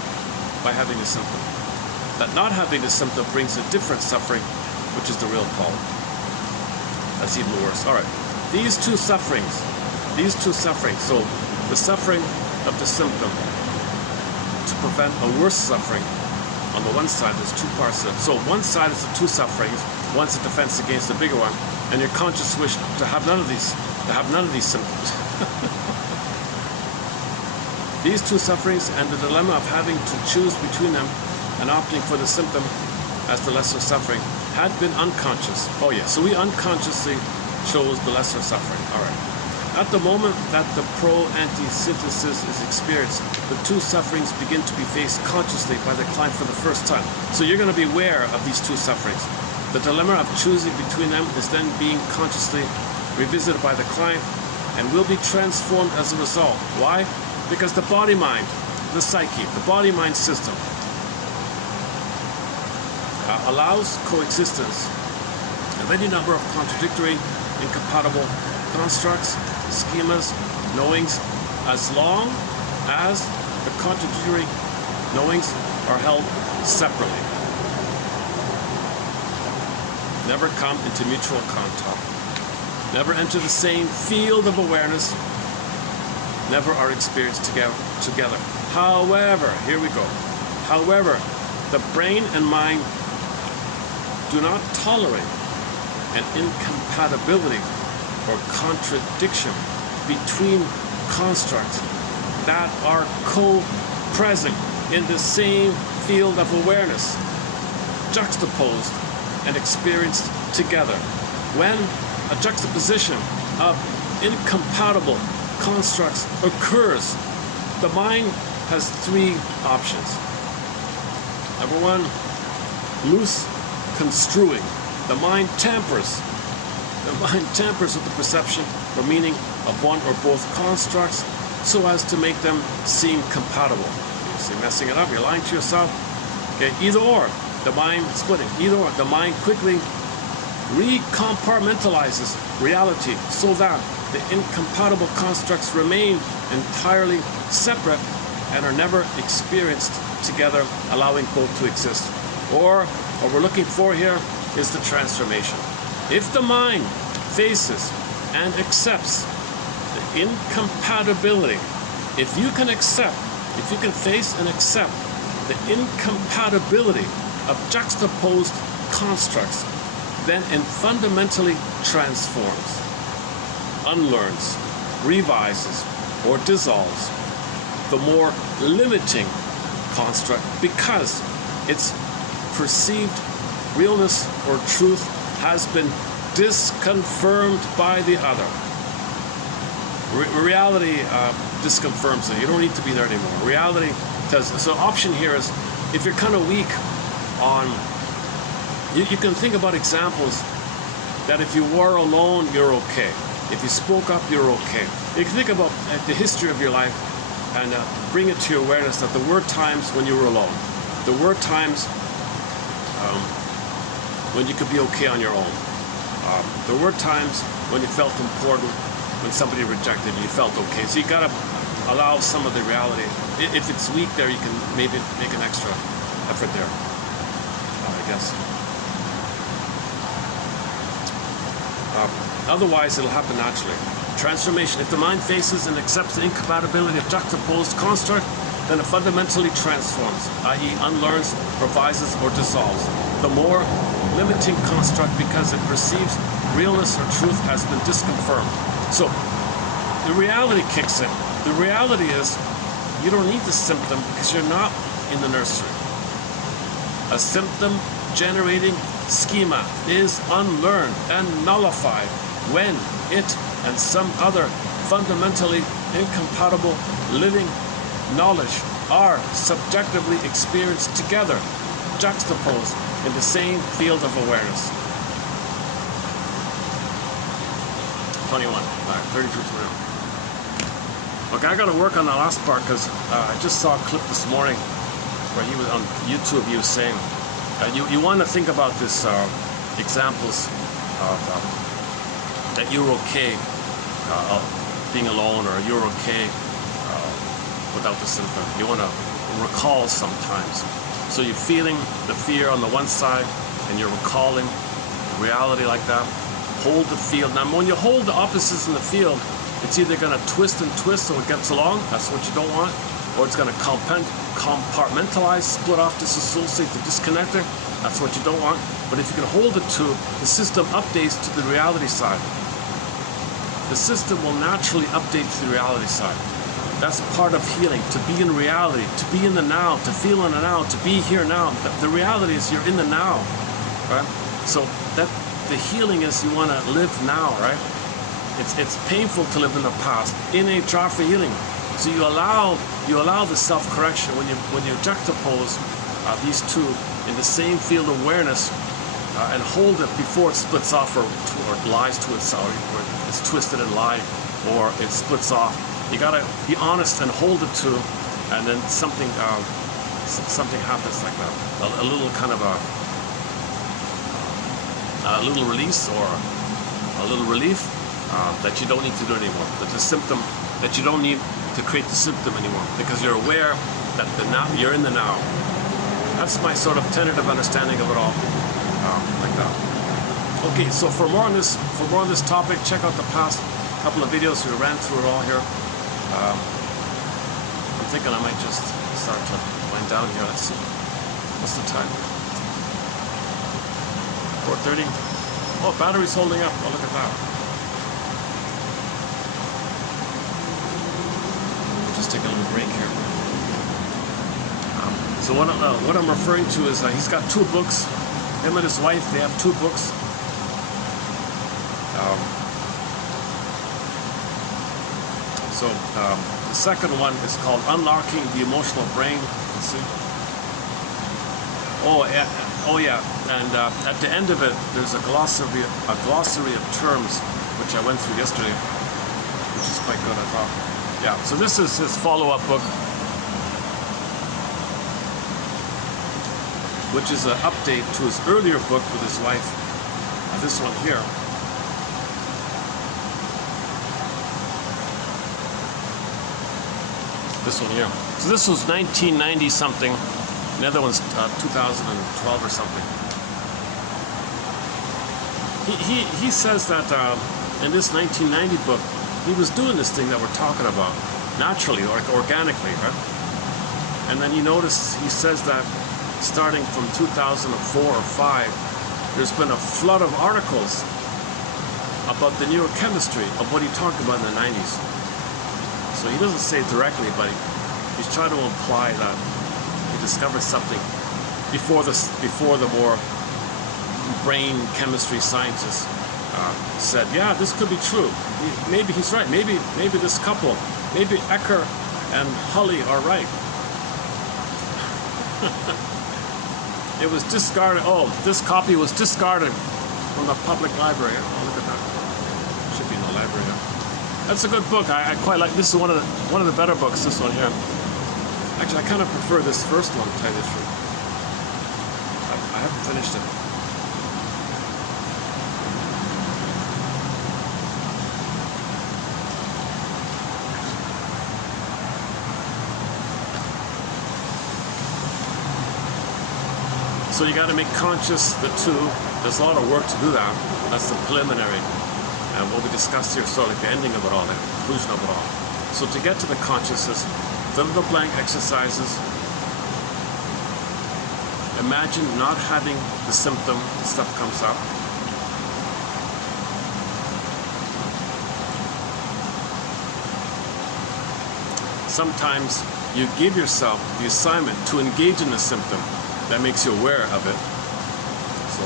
by having the symptom. That not having the symptom brings a different suffering, which is the real problem. That's even worse. All right, these two sufferings, so the suffering of the symptom to prevent a worse suffering. On the one side, there's two parts of it. So one side is the two sufferings, one's a defense against the bigger one, and your conscious wish to have none of these symptoms. These two sufferings and the dilemma of having to choose between them and opting for the symptom as the lesser suffering had been unconscious. Oh yeah, so we unconsciously chose the lesser suffering. All right. At the moment that the pro-anti synthesis is experienced, the two sufferings begin to be faced consciously by the client for the first time. So you're going to be aware of these two sufferings. The dilemma of choosing between them is then being consciously revisited by the client and will be transformed as a result. Why? Because the body-mind, the psyche, the body-mind system allows coexistence of any number of contradictory, incompatible constructs, schemas, knowings, as long as the contradictory knowings are held separately. Never come into mutual contact. Never enter the same field of awareness. Never are experienced together. However, here we go. However, the brain and mind do not tolerate an incompatibility or contradiction between constructs that are co-present in the same field of awareness, juxtaposed and experienced together. When a juxtaposition of incompatible constructs occurs, the mind has three options. Number one, loose construing. The mind tampers with the perception or meaning of one or both constructs so as to make them seem compatible. You see, messing it up, you're lying to yourself. Okay, either or, the mind splitting. Either or, the mind quickly recompartmentalizes reality so that the incompatible constructs remain entirely separate and are never experienced together, allowing both to exist. Or what we're looking for here is the transformation. If the mind faces and accepts the incompatibility, if you can face and accept the incompatibility of juxtaposed constructs, then it fundamentally transforms, unlearns, revises, or dissolves the more limiting construct because its perceived realness or truth has been disconfirmed by the other. Reality disconfirms it. You don't need to be there anymore. Reality does. So option here is, if you're kind of weak on, you can think about examples that if you were alone, you're okay. If you spoke up, you're okay. You can think about the history of your life and bring it to your awareness that there were times when you were alone. There were times when you could be okay on your own. There were times when you felt important, when somebody rejected you, you felt okay. So you gotta allow some of the reality. If it's weak there, you can maybe make an extra effort there, I guess. Otherwise, it'll happen naturally. Transformation. If the mind faces and accepts the incompatibility of juxtaposed construct, then it fundamentally transforms, i.e. unlearns, revises, or dissolves. The more limiting construct because it perceives realness or truth has been disconfirmed. So the reality kicks in. The reality is you don't need the symptom because you're not in the nursery. A symptom-generating schema is unlearned and nullified when it and some other fundamentally incompatible living knowledge are subjectively experienced together, juxtaposed in the same field of awareness. 21, all right, 32, 21. Okay, I got to work on the last part because I just saw a clip this morning where he was on YouTube. He was saying you want to think about this examples of that you're okay of being alone, or you're okay without the symptom. You want to recall sometimes. So you're feeling the fear on the one side and you're recalling the reality like that. Hold the field. Now when you hold the opposites in the field, it's either going to twist and twist so it gets along, that's what you don't want, or it's going to compartmentalize, split off, disassociate, the disconnector, that's what you don't want. But if you can hold the two, the system updates to the reality side. The system will naturally update to the reality side. That's part of healing, to be in reality, to be in the now, to feel in the now, to be here now. The reality is you're in the now, right? So that the healing is you want to live now, right? It's painful to live in the past. Innate drive for healing. So you allow the self-correction when you juxtapose these two in the same field of awareness and hold it before it splits off or lies to itself, or it's twisted and lied, or it splits off. You gotta be honest and hold it to, and then something happens like that. A little kind of a little release or a little relief that you don't need to do anymore. That the symptom, that you don't need to create the symptom anymore because you're aware that the now, you're in the now. That's my sort of tentative understanding of it all, like that. Okay, so for more on this topic, check out the past couple of videos. We ran through it all here. I'm thinking I might just start to wind down here. Let's see. What's the time? 4:30. Oh, battery's holding up. Oh, look at that. Just take a little break here. So what I'm referring to is he's got 2 books. Him and his wife, they have 2 books. The second one is called Unlocking the Emotional Brain. Let's see. Oh yeah. And at the end of it, there's a glossary of terms, which I went through yesterday, which is quite good, I thought. Yeah. So this is his follow-up book, which is an update to his earlier book with his wife. This one here. This one here. So this was 1990 something. The other one's 2012 or something. He says that in this 1990 book, he was doing this thing that we're talking about naturally or organically, right? And then you notice he says that starting from 2004 or 5, there's been a flood of articles about the neurochemistry of what he talked about in the 90s. So he doesn't say it directly, but he's trying to imply that he discovered something before the war. Brain chemistry scientists said, yeah, this could be true. Maybe he's right. Maybe this couple, maybe Ecker and Hulley are right. It was discarded. Oh, this copy was discarded from the public library. Oh, look at that. Should be in the library. That's a good book. I quite like. This is one of the better books. This one here. Actually, I kind of prefer this first one. To tell you the truth, I haven't finished it. So you got to make conscious the two. There's a lot of work to do that. That's the preliminary. And what we discussed here is sort of like the ending of it all, the conclusion of it all. So to get to the consciousness, fill in the blank exercises. Imagine not having the symptom, stuff comes up. Sometimes you give yourself the assignment to engage in the symptom that makes you aware of it. So,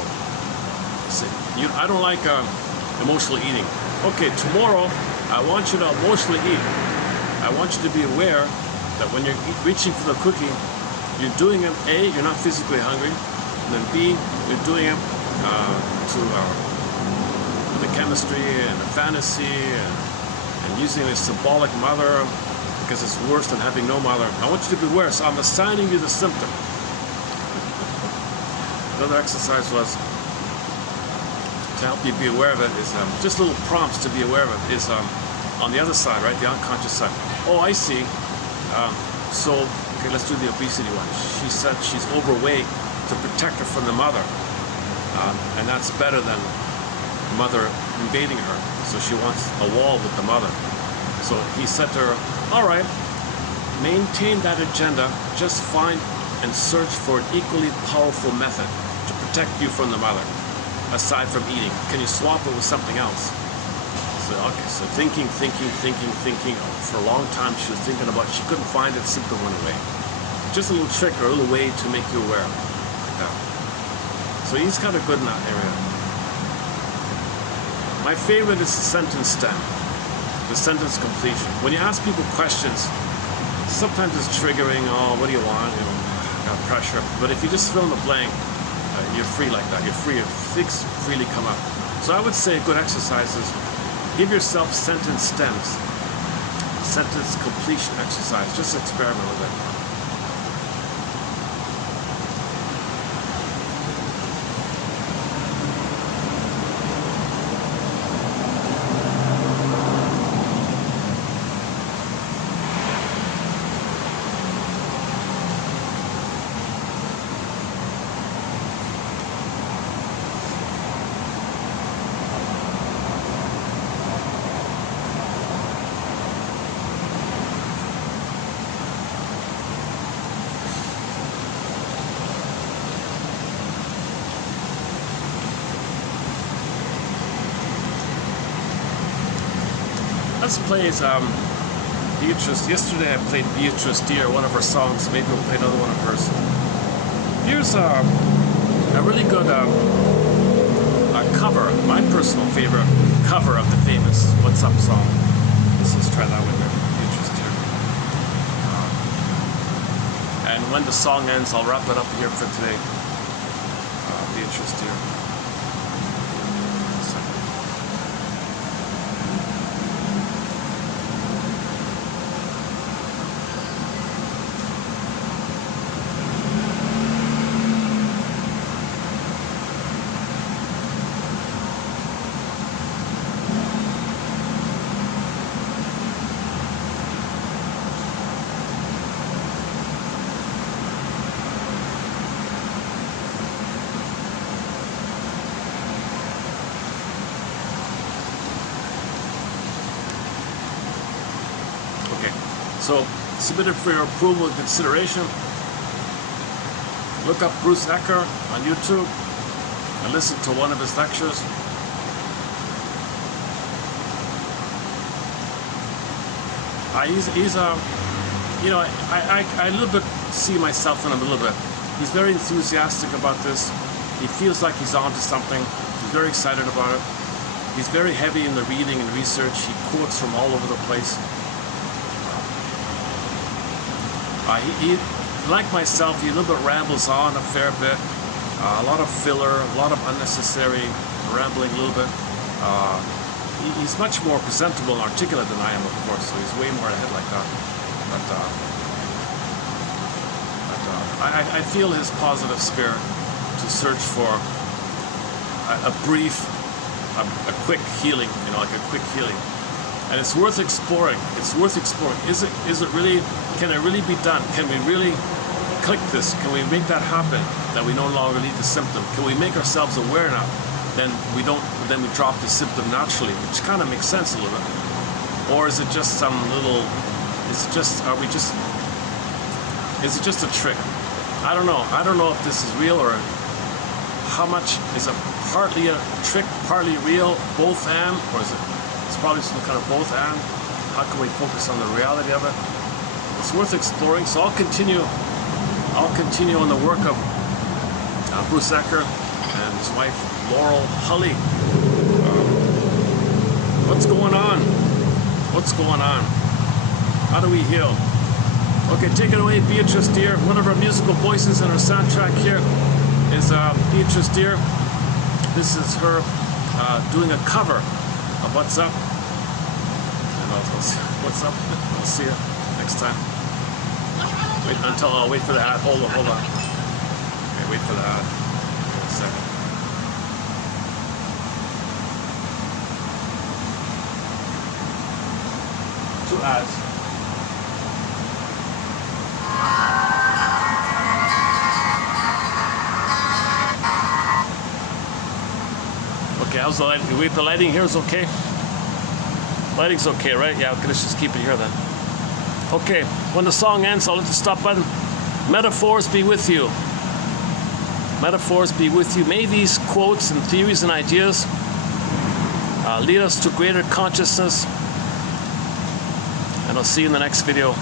see, I don't like emotional eating. Okay, tomorrow I want you to emotionally eat. I want you to be aware that when you're reaching for the cookie, you're doing it, A, you're not physically hungry, and then B, you're doing it to the chemistry and the fantasy and using a symbolic mother because it's worse than having no mother. I want you to be aware, so I'm assigning you the symptom. Another exercise was to help you be aware of it is just little prompts to be aware of it is on the other side, right, the unconscious side. Oh, I see. So, okay, let's do the obesity one. She said she's overweight to protect her from the mother, and that's better than mother invading her. So she wants a wall with the mother. So he said to her, all right, maintain that agenda, just find and search for an equally powerful method to protect you from the mother, aside from eating. Can you swap it with something else? So, okay, so thinking. For a long time she was thinking about, she couldn't find it, symptom went away. Just a little trick or a little way to make you aware of it. Yeah. So he's kind of good in that area. My favorite is the sentence stem, the sentence completion. When you ask people questions, sometimes it's triggering, oh, what do you want? You know, got pressure. But if you just fill in the blank, you're free like that. You're free, things freely come up. So I would say a good exercise is give yourself sentence stems, sentence completion exercise. Just experiment with it. Let's play Beatrice. Yesterday I played Beatrice Dear, one of her songs. Maybe we'll play another one of hers. Here's a really good cover, my personal favorite cover of the famous What's Up song. Let's try that one here, Beatrice Dear. And when the song ends, I'll wrap it up here for today. Beatrice Dear. So, submitted for your approval and consideration. Look up Bruce Ecker on YouTube and listen to one of his lectures. You know, I a little bit see myself in him a little bit. He's very enthusiastic about this. He feels like he's onto something. He's very excited about it. He's very heavy in the reading and research. He quotes from all over the place. He, like myself, he a little bit rambles on a fair bit. A lot of filler, a lot of unnecessary rambling a little bit. He's much more presentable and articulate than I am, of course, so he's way more ahead like that. But I feel his positive spirit to search for a brief, a quick healing, you know, like a quick healing. And it's worth exploring. It's worth exploring. Is it really, can it really be done? Can we really click this? Can we make that happen? That we no longer need the symptom? Can we make ourselves aware now? Then we drop the symptom naturally, which kind of makes sense a little bit. Or is it just some little? Is it just a trick? I don't know. I don't know if this is real or how much is it partly a trick, partly real, both and, or is it? It's probably some kind of both and. How can we focus on the reality of it? It's worth exploring. So I'll continue on the work of Bruce Ecker and his wife Laurel Hulley. What's going on? What's going on? How do we heal? Okay, take it away, Beatrice Deer. One of our musical voices in our soundtrack here is Beatrice Deer. This is her doing a cover of What's Up. And What's Up? I'll see you next time. I'll wait for the ad. Hold on. Okay, wait for the ad. Wait a second. Two ads. Okay, how's the lighting? Wait, the lighting here is okay? Lighting's okay, right? Yeah, okay, let's just keep it here then. Okay, when the song ends, I'll hit the stop button. Metaphors be with you. Metaphors be with you. May these quotes and theories and ideas lead us to greater consciousness. And I'll see you in the next video.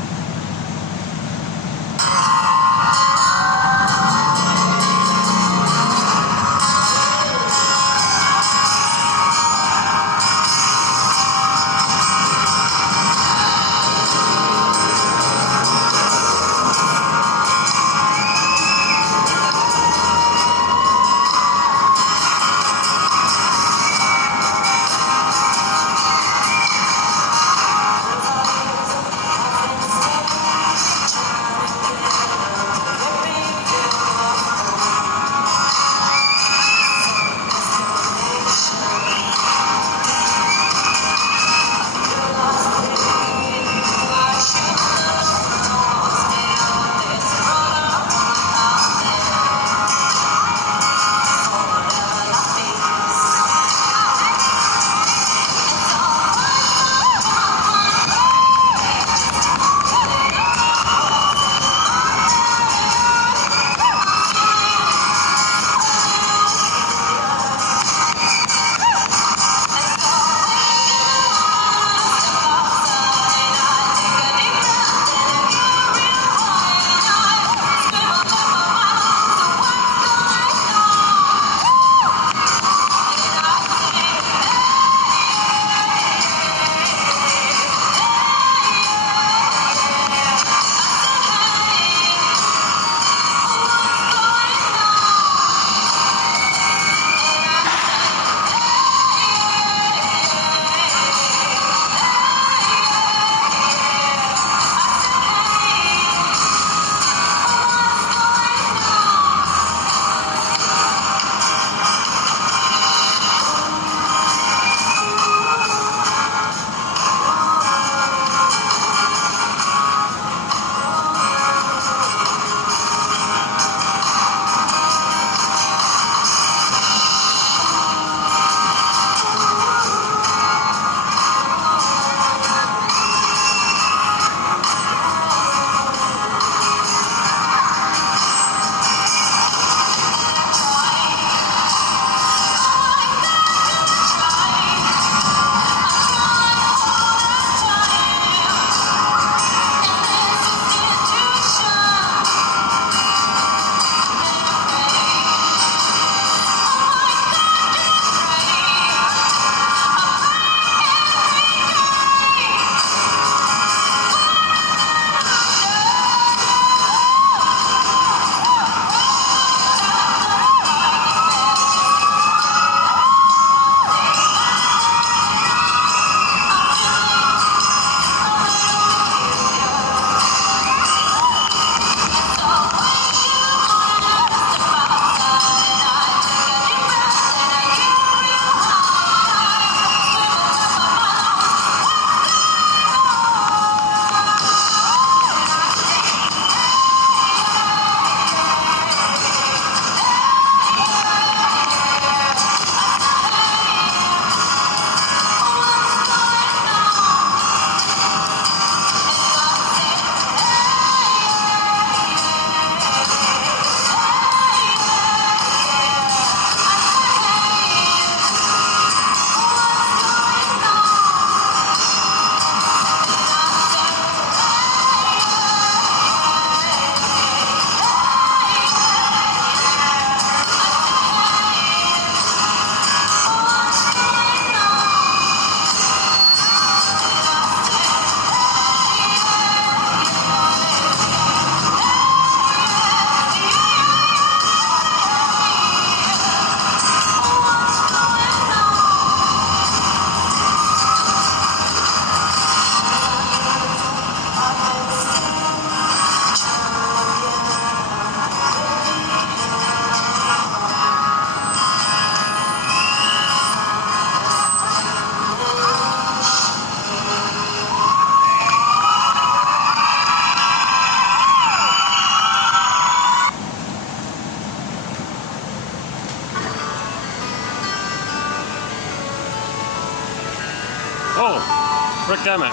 Oh, frick damn it.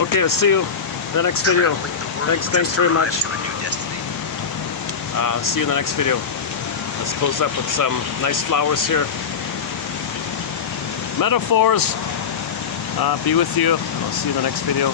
Okay, I'll see you in the next video. Thanks very much. See you in the next video. Let's close up with some nice flowers here. Metaphors be with you. I'll see you in the next video.